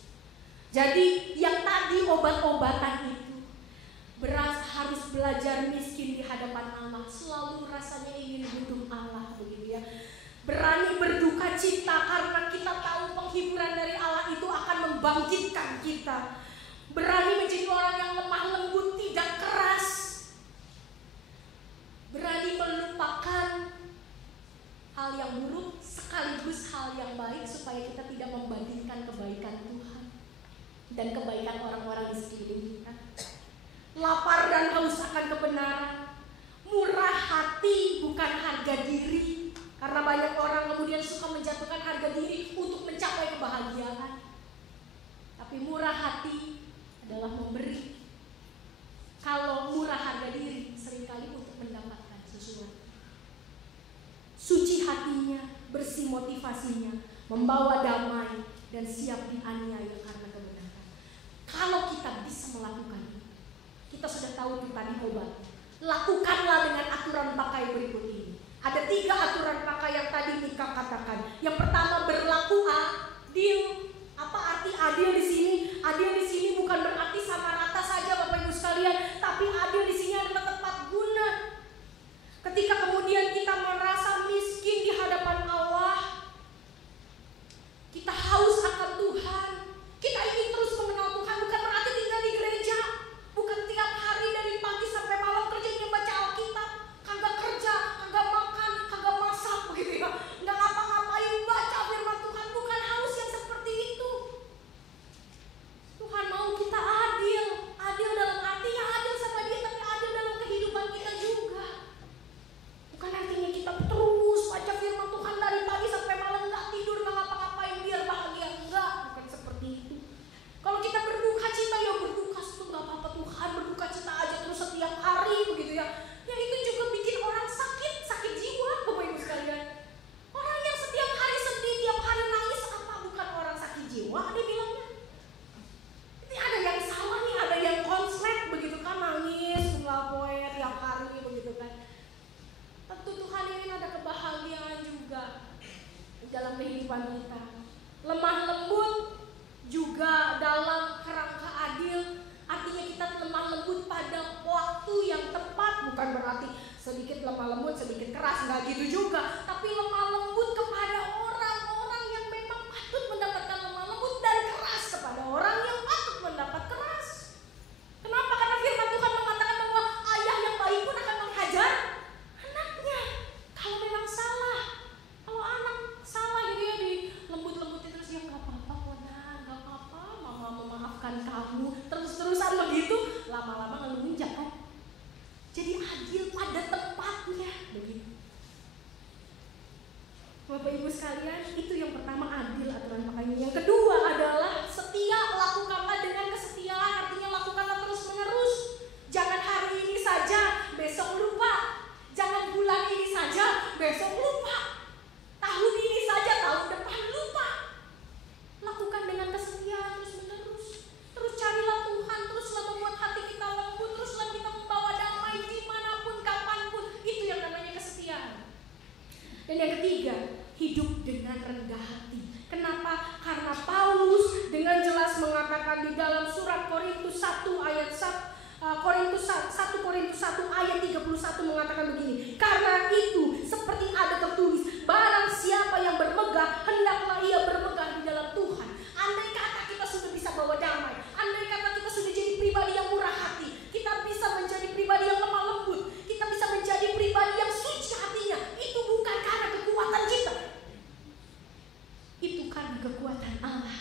Jadi yang tadi obat-obatan itu harus belajar miskin di hadapan Allah. Selalu rasanya ingin butuh Allah begitu ya. Berani berduka cita karena kita tahu penghiburan dari Allah itu akan membangkitkan kita. Berani menjadi orang yang lemah lembut, tidak keras. Berani melupakan hal yang buruk sekaligus hal yang baik supaya kita tidak membandingkan kebaikan Tuhan dan kebaikan orang-orang di sekeliling kita. Lapar dan haus akan kebenaran, murah hati bukan harga diri, karena banyak orang kemudian suka menjatuhkan harga diri untuk mencapai kebahagiaan. Tapi murah hati adalah memberi. Kalau murah harga diri seringkali untuk mendapatkan sesuatu. Suci hatinya, bersih motivasinya, membawa damai dan siap dianiaya karena kebenaran. Kalau kita bisa melakukan itu, kita sudah tahu itu tadi obat. Lakukanlah dengan aturan pakai berikut ini. Ada 3 aturan pakai yang tadi Mika katakan. Yang pertama, berlaku adil. Apa arti adil di sini? Adil di sini bukan berarti sama rata saja Bapak Ibu sekalian, tapi adil di sini adalah tepat guna. Ketika kemudian kita merasa miskin di hadapan Allah, kita haus akan Tuhan, kita ingin terus mengenal Tuhan, bukan berarti tinggal di gereja, bukan tiap hari dari pagi sampai malam kerjanya baca Alkitab, kagak kerja, kagak makan, kagak masak begitu ya, nggak ngapa-ngapain baca firman Tuhan, bukan haus yang seperti itu. Tuhan mau kita adil, adil dalam artinya adil sama Dia, tapi adil dalam kehidupan kita juga. Bukan artinya kita terus baca firman Tuhan dari pagi sampai malam, nggak tidur, nggak ngapa-ngapain biar bahagia, enggak, bukan seperti itu. Kalau kita berduka cita ya berduka itu nggak apa-apa, Tuhan berduka cita aja terus setiap hari begitu ya. Ya itu juga bikin orang sakit jiwa Bapak Ibu sekalian. Orang yang setiap hari sedih, tiap hari nangis, apa bukan orang sakit jiwa dia bilangnya? Ini ada yang salah nih, ada yang konslet begitu kan, nangis, ngelapoin tiap hari begitu kan. Tentu Tuhan ingin ada kebahagiaan juga dalam kehidupan kita. Lemah lembut juga dalam kerangka adil, artinya kita lemah lembut pada waktu yang tepat, bukan berarti sedikit lemah lembut, sedikit keras, nggak gitu juga. Tapi lemah lembut kepada orang-orang yang memang patut mendapatkan lemah lembut dan keras kepada orang yang patut mendapat keras. Kenapa? Karena firman Tuhan mengatakan bahwa ayah yang baik pun akan menghajar anaknya kalau memang salah. Kalau anak salah jadi ya di lembut-lembutin terus, ya nggak apa-apa kok nak, nggak apa-apa, mama memaafkan kamu, terus-terusan begitu, lama-lama ngelunjak kan. Jadi adil pada tempatnya begitu. Bapak Ibu sekalian, itu yang pertama, adil aturan pakainya. Yang kedua adalah setia, lakukanlah dengan kesetiaan, artinya lakukanlah terus-menerus. Jangan hari ini saja, besok lupa. Jangan bulan ini saja, besok lupa. Tahun ini saja, tahun depan lupa. Lakukan dengan kesetiaan terus-menerus. Terus carilah Tuhan, teruslah membuat hati kita lembut, teruslah kita membawa damai dimanapun, kapanpun. Itu yang namanya kesetiaan. Dan yang ketiga, hidup dengan rendah hati. Kenapa? Karena Paulus dengan jelas mengatakan di dalam surat Korintus 1 ayat 1 ayat 31 mengatakan begini. Karena itu seperti ada tertulis, barang siapa yang bermegah, hendaklah ia bermegah di dalam Tuhan. Andai kata kita sudah bisa bawa damai, andai kata kita sudah jadi pribadi yang murah hati, kita bisa menjadi pribadi yang lemah lembut, kita bisa menjadi pribadi yang suci hatinya, itu bukan karena kekuatan kita, itu karena kekuatan Allah.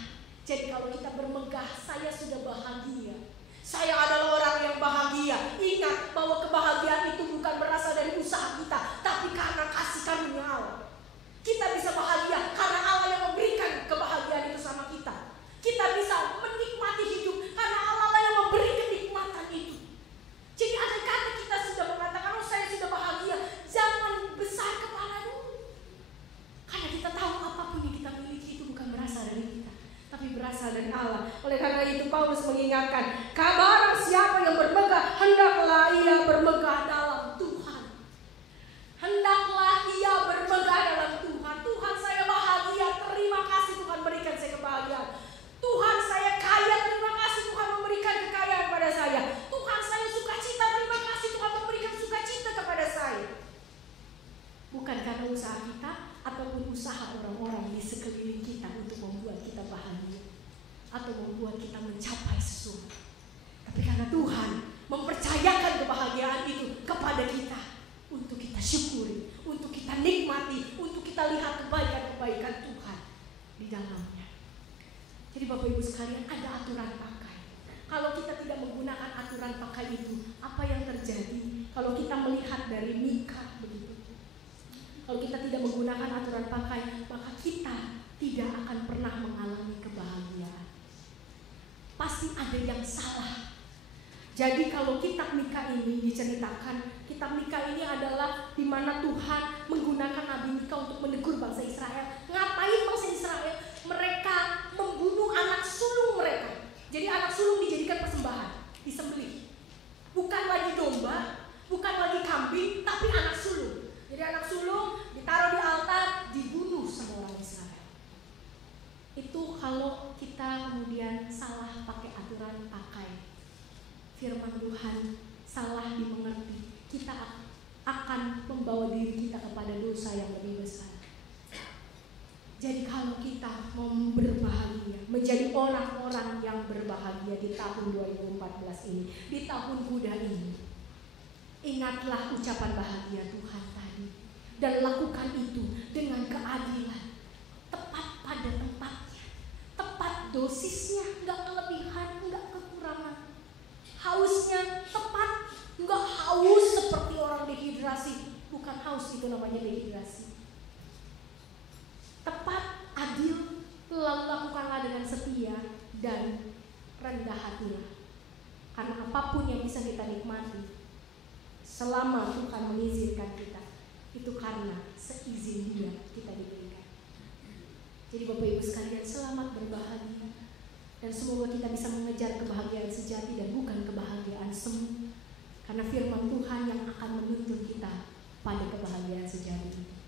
Jadi kalau kita bermegah, saya sudah bahagia, saya adalah orang yang bahagia. Ingat bahwa kebahagiaan itu bukan berasal dari usaha kita, tapi karena kasih karunia Allah. Kita bisa bahagia karena Allah yang memberikan kebahagiaan itu sama kita. Kita bisa menikmati hidup karena Allah yang memberi kenikmatan itu. Jadi andai kata kita sudah mengatakan, oh saya sudah bahagia, jangan besar kepala dulu. Karena kita tahu apapun yang kita miliki itu bukan berasal dari kita, tapi berasal dari Allah. Oleh karena itu Paulus mengingatkan, barang siapa yang bermegah, hendaklah ia bermegah dalam Tuhan. Hendaklah ia bermegah dalam Tuhan. Tuhan, saya bahagia, terima kasih Tuhan berikan saya kebahagiaan. Tuhan, saya kaya, terima kasih Tuhan memberikan kekayaan pada saya. Tuhan, saya sukacita, terima kasih Tuhan memberikan sukacita kepada saya. Bukan karena usaha kita ataupun usaha orang-orang di sekeliling kita untuk membuat kita bahagia atau membuat kita mencapai sesuatu. Tapi karena Tuhan mempercayakan kebahagiaan itu kepada kita untuk kita syukuri, untuk kita nikmati, untuk kita lihat kebaikan-kebaikan Tuhan di dalamnya. Jadi Bapak Ibu sekalian, ada aturan pakai. Kalau kita tidak menggunakan aturan pakai itu, apa yang terjadi? Kalau kita melihat dari Mika begitu, kalau kita tidak menggunakan aturan pakai, maka kita tidak akan pernah mengalami kebahagiaan. Pasti ada yang salah. Jadi kalau kitab Mika ini diceritakan, kitab Mika ini adalah di mana Tuhan menggunakan Nabi Mika untuk menegur bangsa Israel. Ngapain bangsa Israel? Mereka membunuh anak sulung mereka. Jadi anak sulung dijadikan persembahan, disembelih. Bukan lagi domba, bukan lagi kambing, tapi anak sulung. Jadi anak sulung ditaruh di altar, dibunuh sama orang Israel. Itu kalau kita kemudian salah pakai aturan pakai firman Tuhan, salah dimengerti, kita akan membawa diri kita kepada dosa yang lebih besar. Jadi kalau kita mau berbahagia, menjadi orang-orang yang berbahagia di tahun 2014 ini, di tahun kuda ini, ingatlah ucapan bahagia Tuhan tadi dan lakukan itu dengan keadilan, tepat pada tempatnya, tepat dosisnya, enggak kelebihan, enggak kekurangan. Hausnya tepat, enggak haus seperti orang dehidrasi, bukan haus itu namanya dehidrasi. Tepat, adil, lalu lakukanlah dengan setia dan rendah hatilah. Karena apapun yang bisa kita nikmati selama Tuhan mengizinkan kita, itu karena seizin Dia kita diberikan. Jadi Bapak Ibu sekalian, selamat berbahagia. Dan semoga kita bisa mengejar kebahagiaan sejati dan bukan kebahagiaan semu. Karena firman Tuhan yang akan menuntun kita pada kebahagiaan sejati. Amin.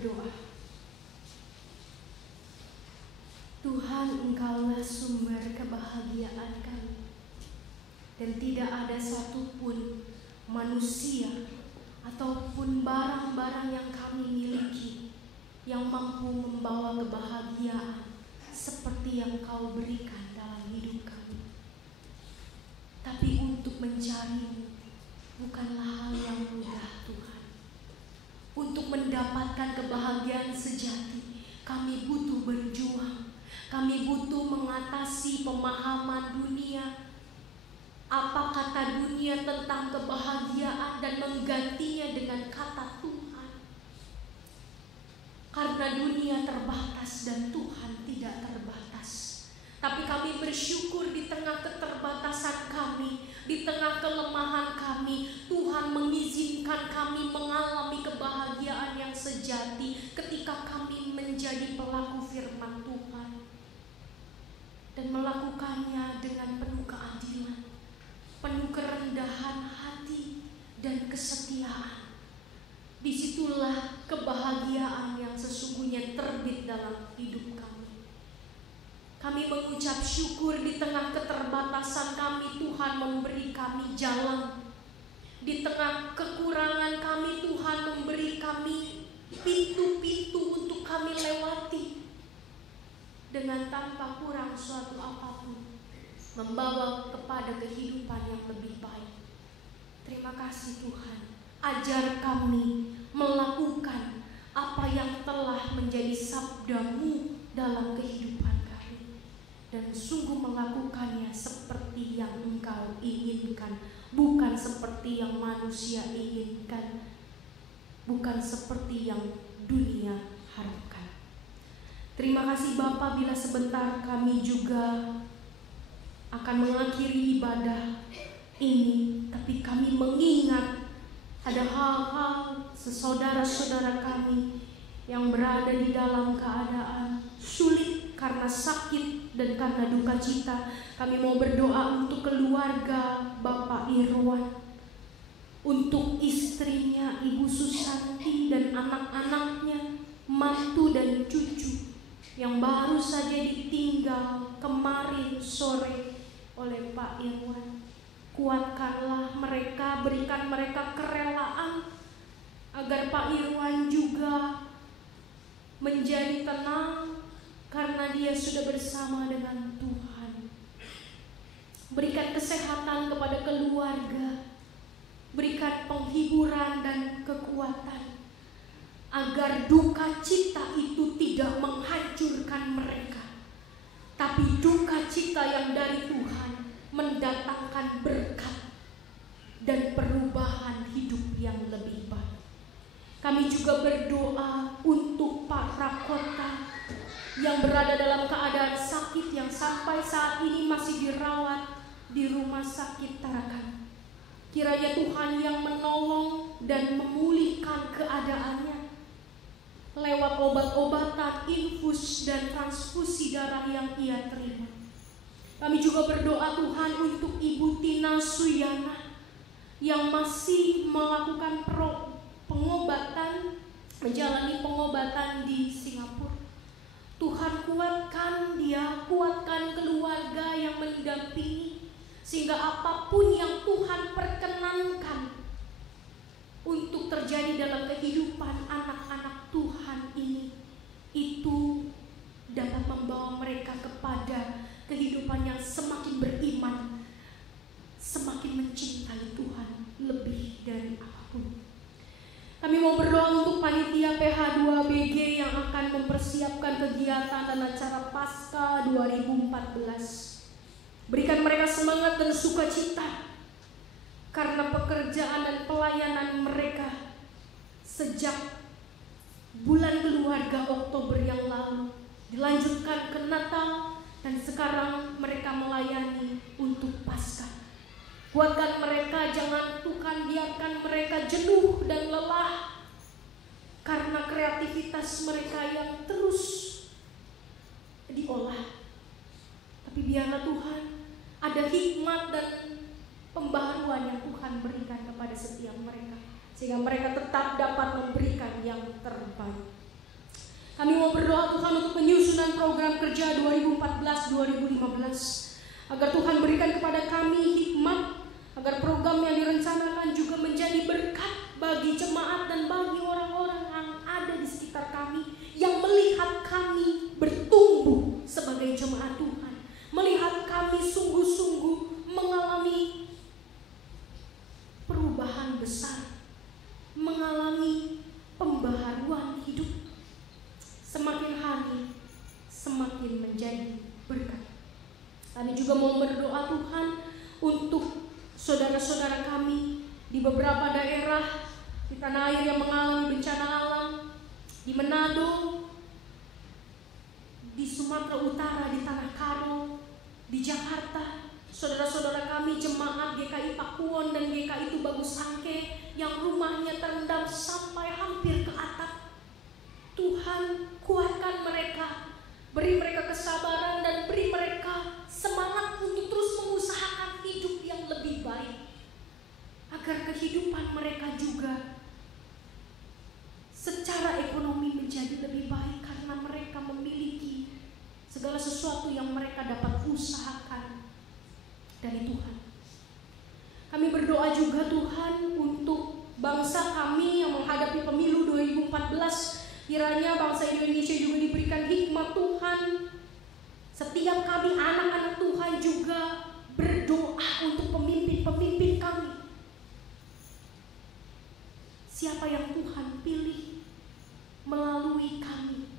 berdoa. Tuhan, Engkaulah sumber kebahagiaan kami, dan tidak ada satupun manusia ataupun barang-barang yang kami miliki yang mampu membawa kebahagiaan seperti yang Kau berikan dalam hidup kami. Tapi untuk mencari bukanlah hal yang mudah, Tuhan. Untuk mendapatkan kebahagiaan sejati, kami butuh berjuang. Kami butuh mengatasi pemahaman dunia. Apa kata dunia tentang kebahagiaan dan menggantinya dengan kata Tuhan. Karena dunia terbatas dan Tuhan tidak terbatas. Tapi kami bersyukur di tengah keterbatasan kami, di tengah kelemahan kami, Tuhan mengizinkan kami mengalami kebahagiaan yang sejati ketika kami menjadi pelaku firman Tuhan. Dan melakukannya dengan penuh keadilan, penuh kerendahan hati dan kesetiaan. Disitulah kebahagiaan yang sesungguhnya terbit dalam hidup kami. Kami mengucap syukur di tengah keterbatasan kami, Tuhan memberi kami jalan. Di tengah kekurangan kami, Tuhan memberi kami pintu-pintu untuk kami lewati. Dengan tanpa kurang suatu apapun, membawa kepada kehidupan yang lebih baik. Terima kasih Tuhan. Ajar kami melakukan apa yang telah menjadi sabda-Mu dalam kehidupan kami, dan sungguh melakukannya seperti yang Engkau inginkan, bukan seperti yang manusia inginkan, bukan seperti yang dunia harapkan. Terima kasih Bapa, bila sebentar kami juga akan mengakhiri ibadah ini, tapi kami mengingat ada hal-hal saudara-saudara kami yang berada di dalam keadaan sulit karena sakit dan karena duka cita. Kami mau berdoa untuk keluarga Bapak Irwan, untuk istrinya Ibu Susanti dan anak-anaknya, mantu dan cucu yang baru saja ditinggal kemarin sore oleh Pak Irwan. Kuatkanlah mereka, berikan mereka kerelaan agar Pak Irwan juga menjadi tenang karena dia sudah bersama dengan Tuhan. Berikan kesehatan kepada keluarga, berikan penghiburan dan kekuatan agar duka cita itu tidak menghancurkan mereka, tapi duka cita yang dari Tuhan mendatangkan berkat dan perubahan hidup yang lebih baik. Kami juga berdoa untuk Pak Rakota yang berada dalam keadaan sakit, yang sampai saat ini masih dirawat di rumah sakit Tarakan. Kiranya Tuhan yang menolong dan memulihkan keadaannya lewat obat-obatan, infus dan transfusi darah yang ia terima. Kami juga berdoa Tuhan untuk Ibu Tina Suyana yang masih melakukan pengobatan, menjalani pengobatan di Singapura. Tuhan kuatkan dia, kuatkan keluarga yang mendampingi, sehingga apapun yang Tuhan perkenankan untuk terjadi dalam kehidupan anak-anak Tuhan ini, itu dapat membawa mereka kepada kehidupan yang semakin beriman, semakin mencintai Tuhan lebih dari apapun. Kami mau berdoa untuk panitia PH2BG yang akan mempersiapkan kegiatan dan acara Paskah 2014. Berikan mereka semangat dan sukacita karena pekerjaan dan pelayanan mereka sejak bulan keluarga Oktober yang lalu dilanjutkan ke Natal, dan sekarang mereka melayani untuk Paskah. Kuatkan mereka, jangan Tuhan biarkan mereka jenuh dan lelah karena kreativitas mereka yang terus diolah. Tapi biarlah Tuhan ada hikmat dan pembaharuan yang Tuhan berikan kepada setiap mereka, sehingga mereka tetap dapat memberikan yang terbaik. Kami mau berdoa Tuhan untuk penyusunan program kerja 2014-2015. Agar Tuhan berikan kepada kami hikmat, agar program yang direncanakan juga menjadi berkat bagi jemaat dan bagi orang-orang yang ada di sekitar kami, yang melihat kami bertumbuh sebagai jemaat Tuhan, melihat kami sungguh-sungguh mengalami perubahan besar, mengalami pembaharuan hidup. Semakin hari semakin menjadi berkat. Kami juga mau berdoa Tuhan untuk saudara-saudara kami di beberapa daerah di tanah air yang mengalami bencana alam, di Manado, di Sumatera Utara, di Tanah Karo, di Jakarta. Saudara-saudara kami jemaat GKI Pakuwon dan GKI Tubagus Sangke yang rumahnya terendam sampai hampir ke atap. Tuhan, kuatkan mereka, beri mereka kesabaran dan beri mereka semangat untuk terus mengusahakan hidup yang lebih baik, agar kehidupan mereka juga secara ekonomi menjadi lebih baik karena mereka memiliki segala sesuatu yang mereka dapat usahakan dari Tuhan. Kami berdoa juga Tuhan untuk bangsa kami yang menghadapi pemilu 2014. Kiranya bangsa Indonesia juga diberikan hikmat Tuhan. Setiap kami anak-anak Tuhan juga berdoa untuk pemimpin-pemimpin kami. Siapa yang Tuhan pilih melalui kami,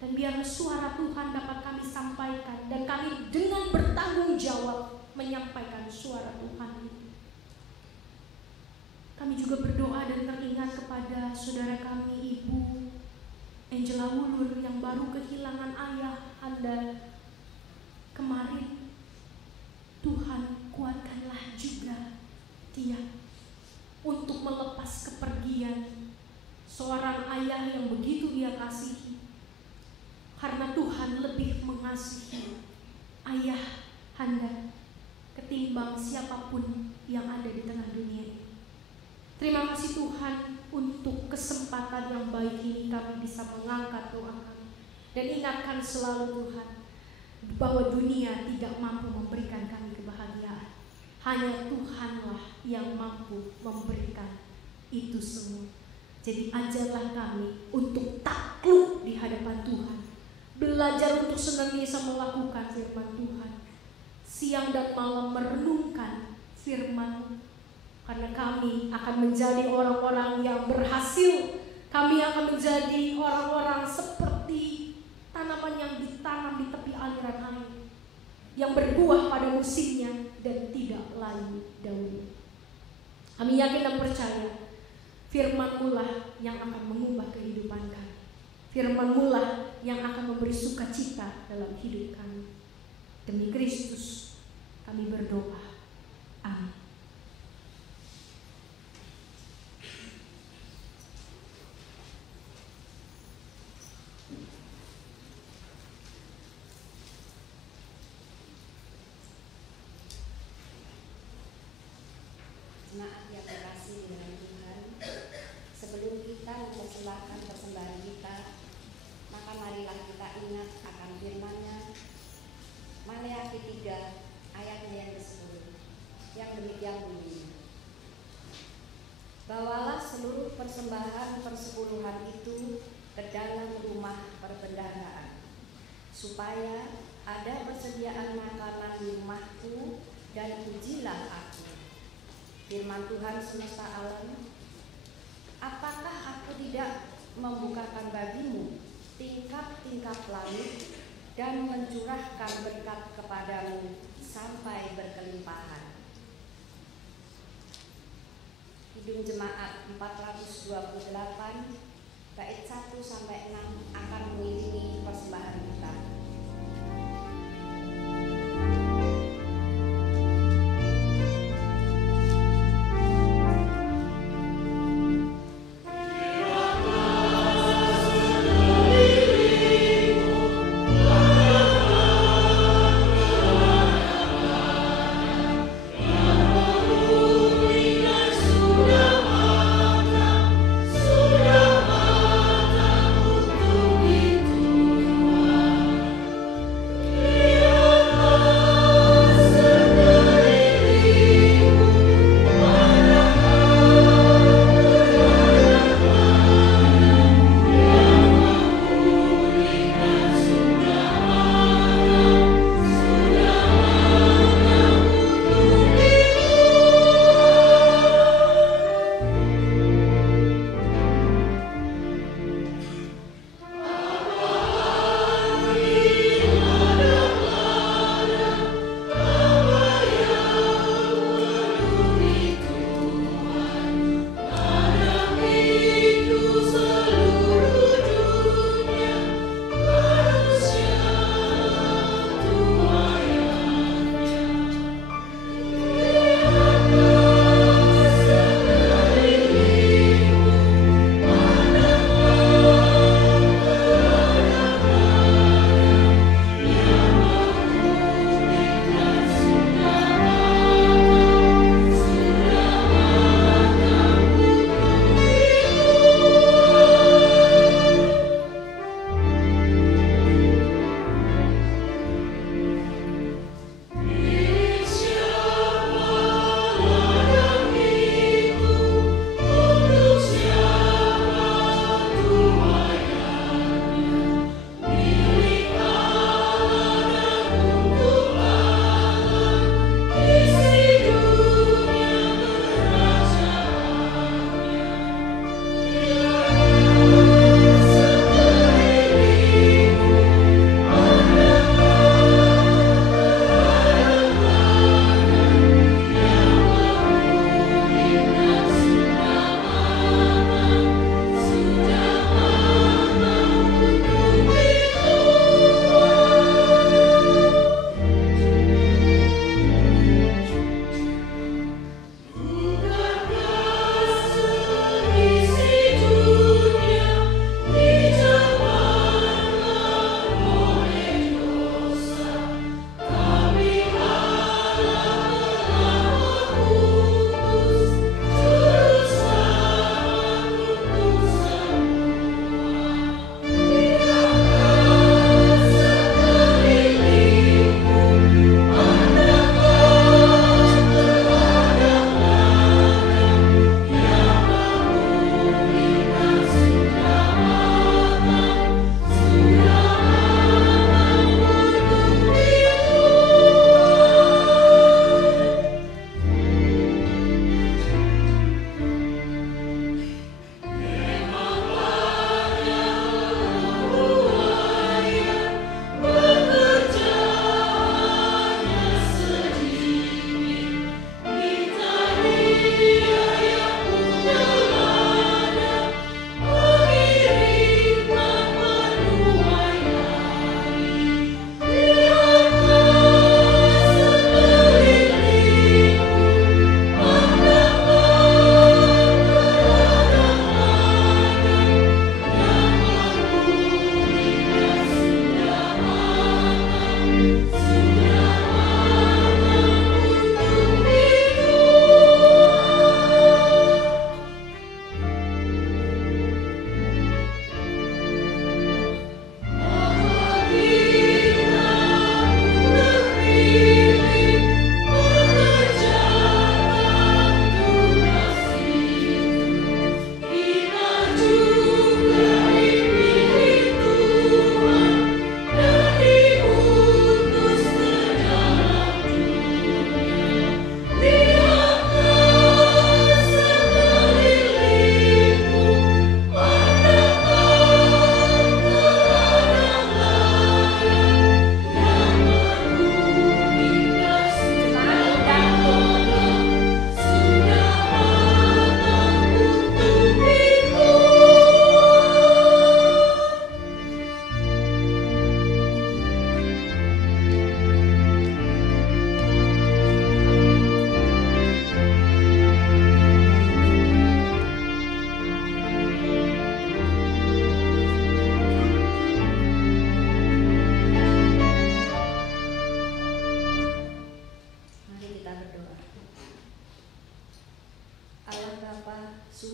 dan biarlah suara Tuhan dapat kami sampaikan, dan kami dengan bertanggung jawab menyampaikan suara Tuhan itu. Kami juga berdoa dan teringat kepada saudara kami Ibu Angela Wulur yang baru kehilangan ayah Anda kemarin. Tuhan, kuatkanlah juga dia untuk melepas kepergian seorang ayah yang begitu dia kasihi, karena Tuhan lebih mengasihi ayah Anda ketimbang siapapun yang ada di tengah dunia ini. Terima kasih Tuhan untuk kesempatan yang baik ini kami bisa mengangkat doa kami. Dan ingatkan selalu Tuhan bahwa dunia tidak mampu memberikan kami kebahagiaan. Hanya Tuhanlah yang mampu memberikan itu semua. Jadi ajarlah kami untuk takluk di hadapan Tuhan. Belajar untuk senantiasa melakukan firman Tuhan. Siang dan malam merenungkan firman, karena kami akan menjadi orang-orang yang berhasil. Kami akan menjadi orang-orang seperti tanaman yang ditanam di tepi aliran air, yang berbuah pada musimnya dan tidak layu daunnya. Kami yakin dan percaya firman-Mu lah yang akan mengubah kehidupan kami. Firman-Mu lah yang akan memberi sukacita dalam hidup kami. Demi Kristus kami berdoa. Amin. Jemaat yang terkasih dengan Tuhan, sebelum kita mempersembahkan persembahan kita, maka marilah kita ingat akan firman-Nya, Maleakhi 3 ayatnya yang ke-10, yang demikian bunyinya. Bawalah seluruh persembahan persepuluhan itu ke dalam rumah perbendaharaan, supaya ada persediaan makanan di rumahku, dan ujilah aku. Firman Tuhan semesta alam, apakah aku tidak membukakan bagimu tingkap-tingkap langit dan mencurahkan berkat kepadamu sampai berkelimpahan. Kidung Jemaat 428 bait 1 sampai 6 akan mengiringi persembahan kita. Sudah matang untuk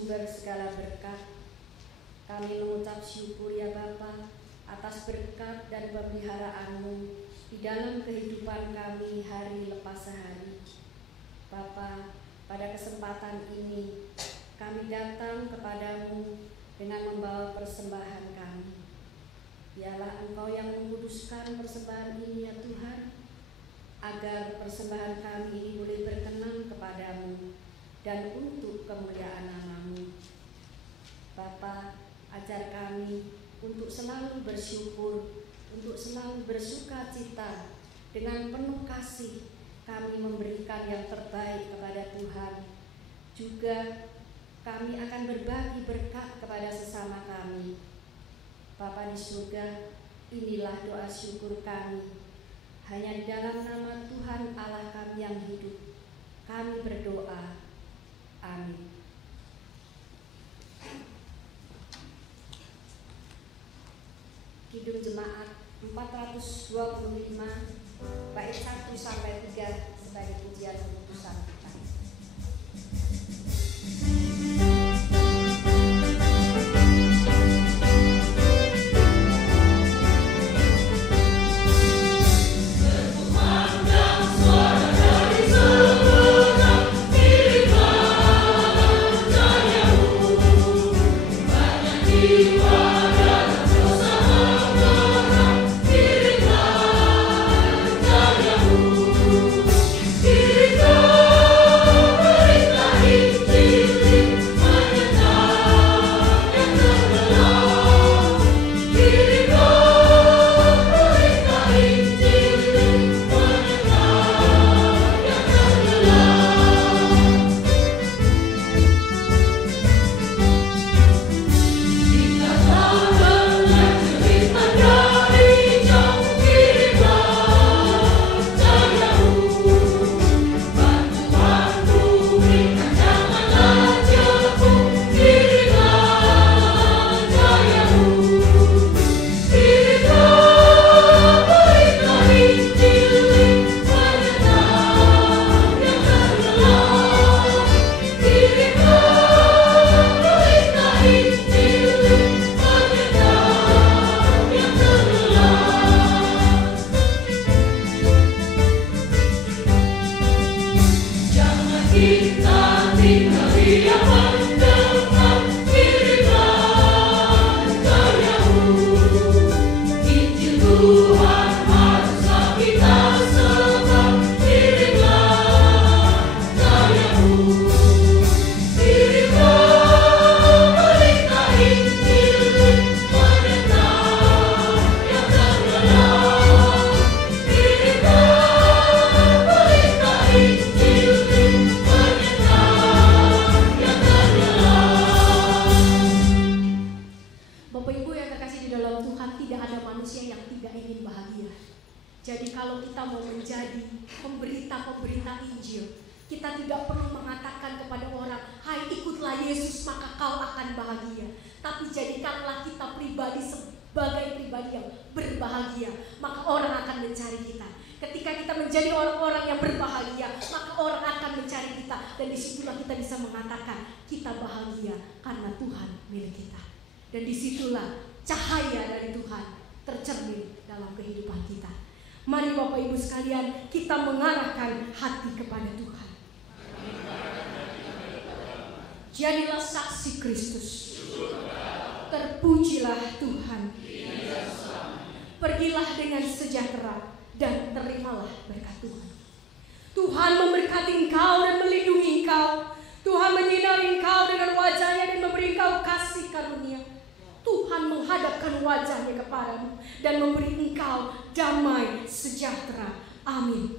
sumber segala berkat. Kami mengucap syukur ya Bapa atas berkat dan pemeliharaan-Mu di dalam kehidupan kami hari lepas hari. Bapa, pada kesempatan ini kami datang kepadamu dengan membawa persembahan kami. Biarlah Engkau yang menguduskan persembahan ini ya Tuhan, agar persembahan kami ini boleh berkenan kepadamu dan untuk kemuliaan nama-Mu. Bapa, ajar kami untuk selalu bersyukur, untuk selalu bersuka cita dengan penuh kasih. Kami memberikan yang terbaik kepada Tuhan. Juga kami akan berbagi berkat kepada sesama kami. Bapa di surga, inilah doa syukur kami. Hanya di dalam nama Tuhan Allah kami yang hidup, kami berdoa. Amin. Kidung Jemaat 425 bait 1 sampai 3 sebagai pujian keputusan kita. Jadilah saksi Kristus. Terpujilah Tuhan. Pergilah dengan sejahtera dan terimalah berkat Tuhan. Tuhan memberkati engkau dan melindungi engkau. Tuhan menyinari engkau dengan wajahnya dan memberi engkau kasih karunia. Tuhan menghadapkan wajahnya kepadamu dan memberi engkau damai sejahtera. Amin.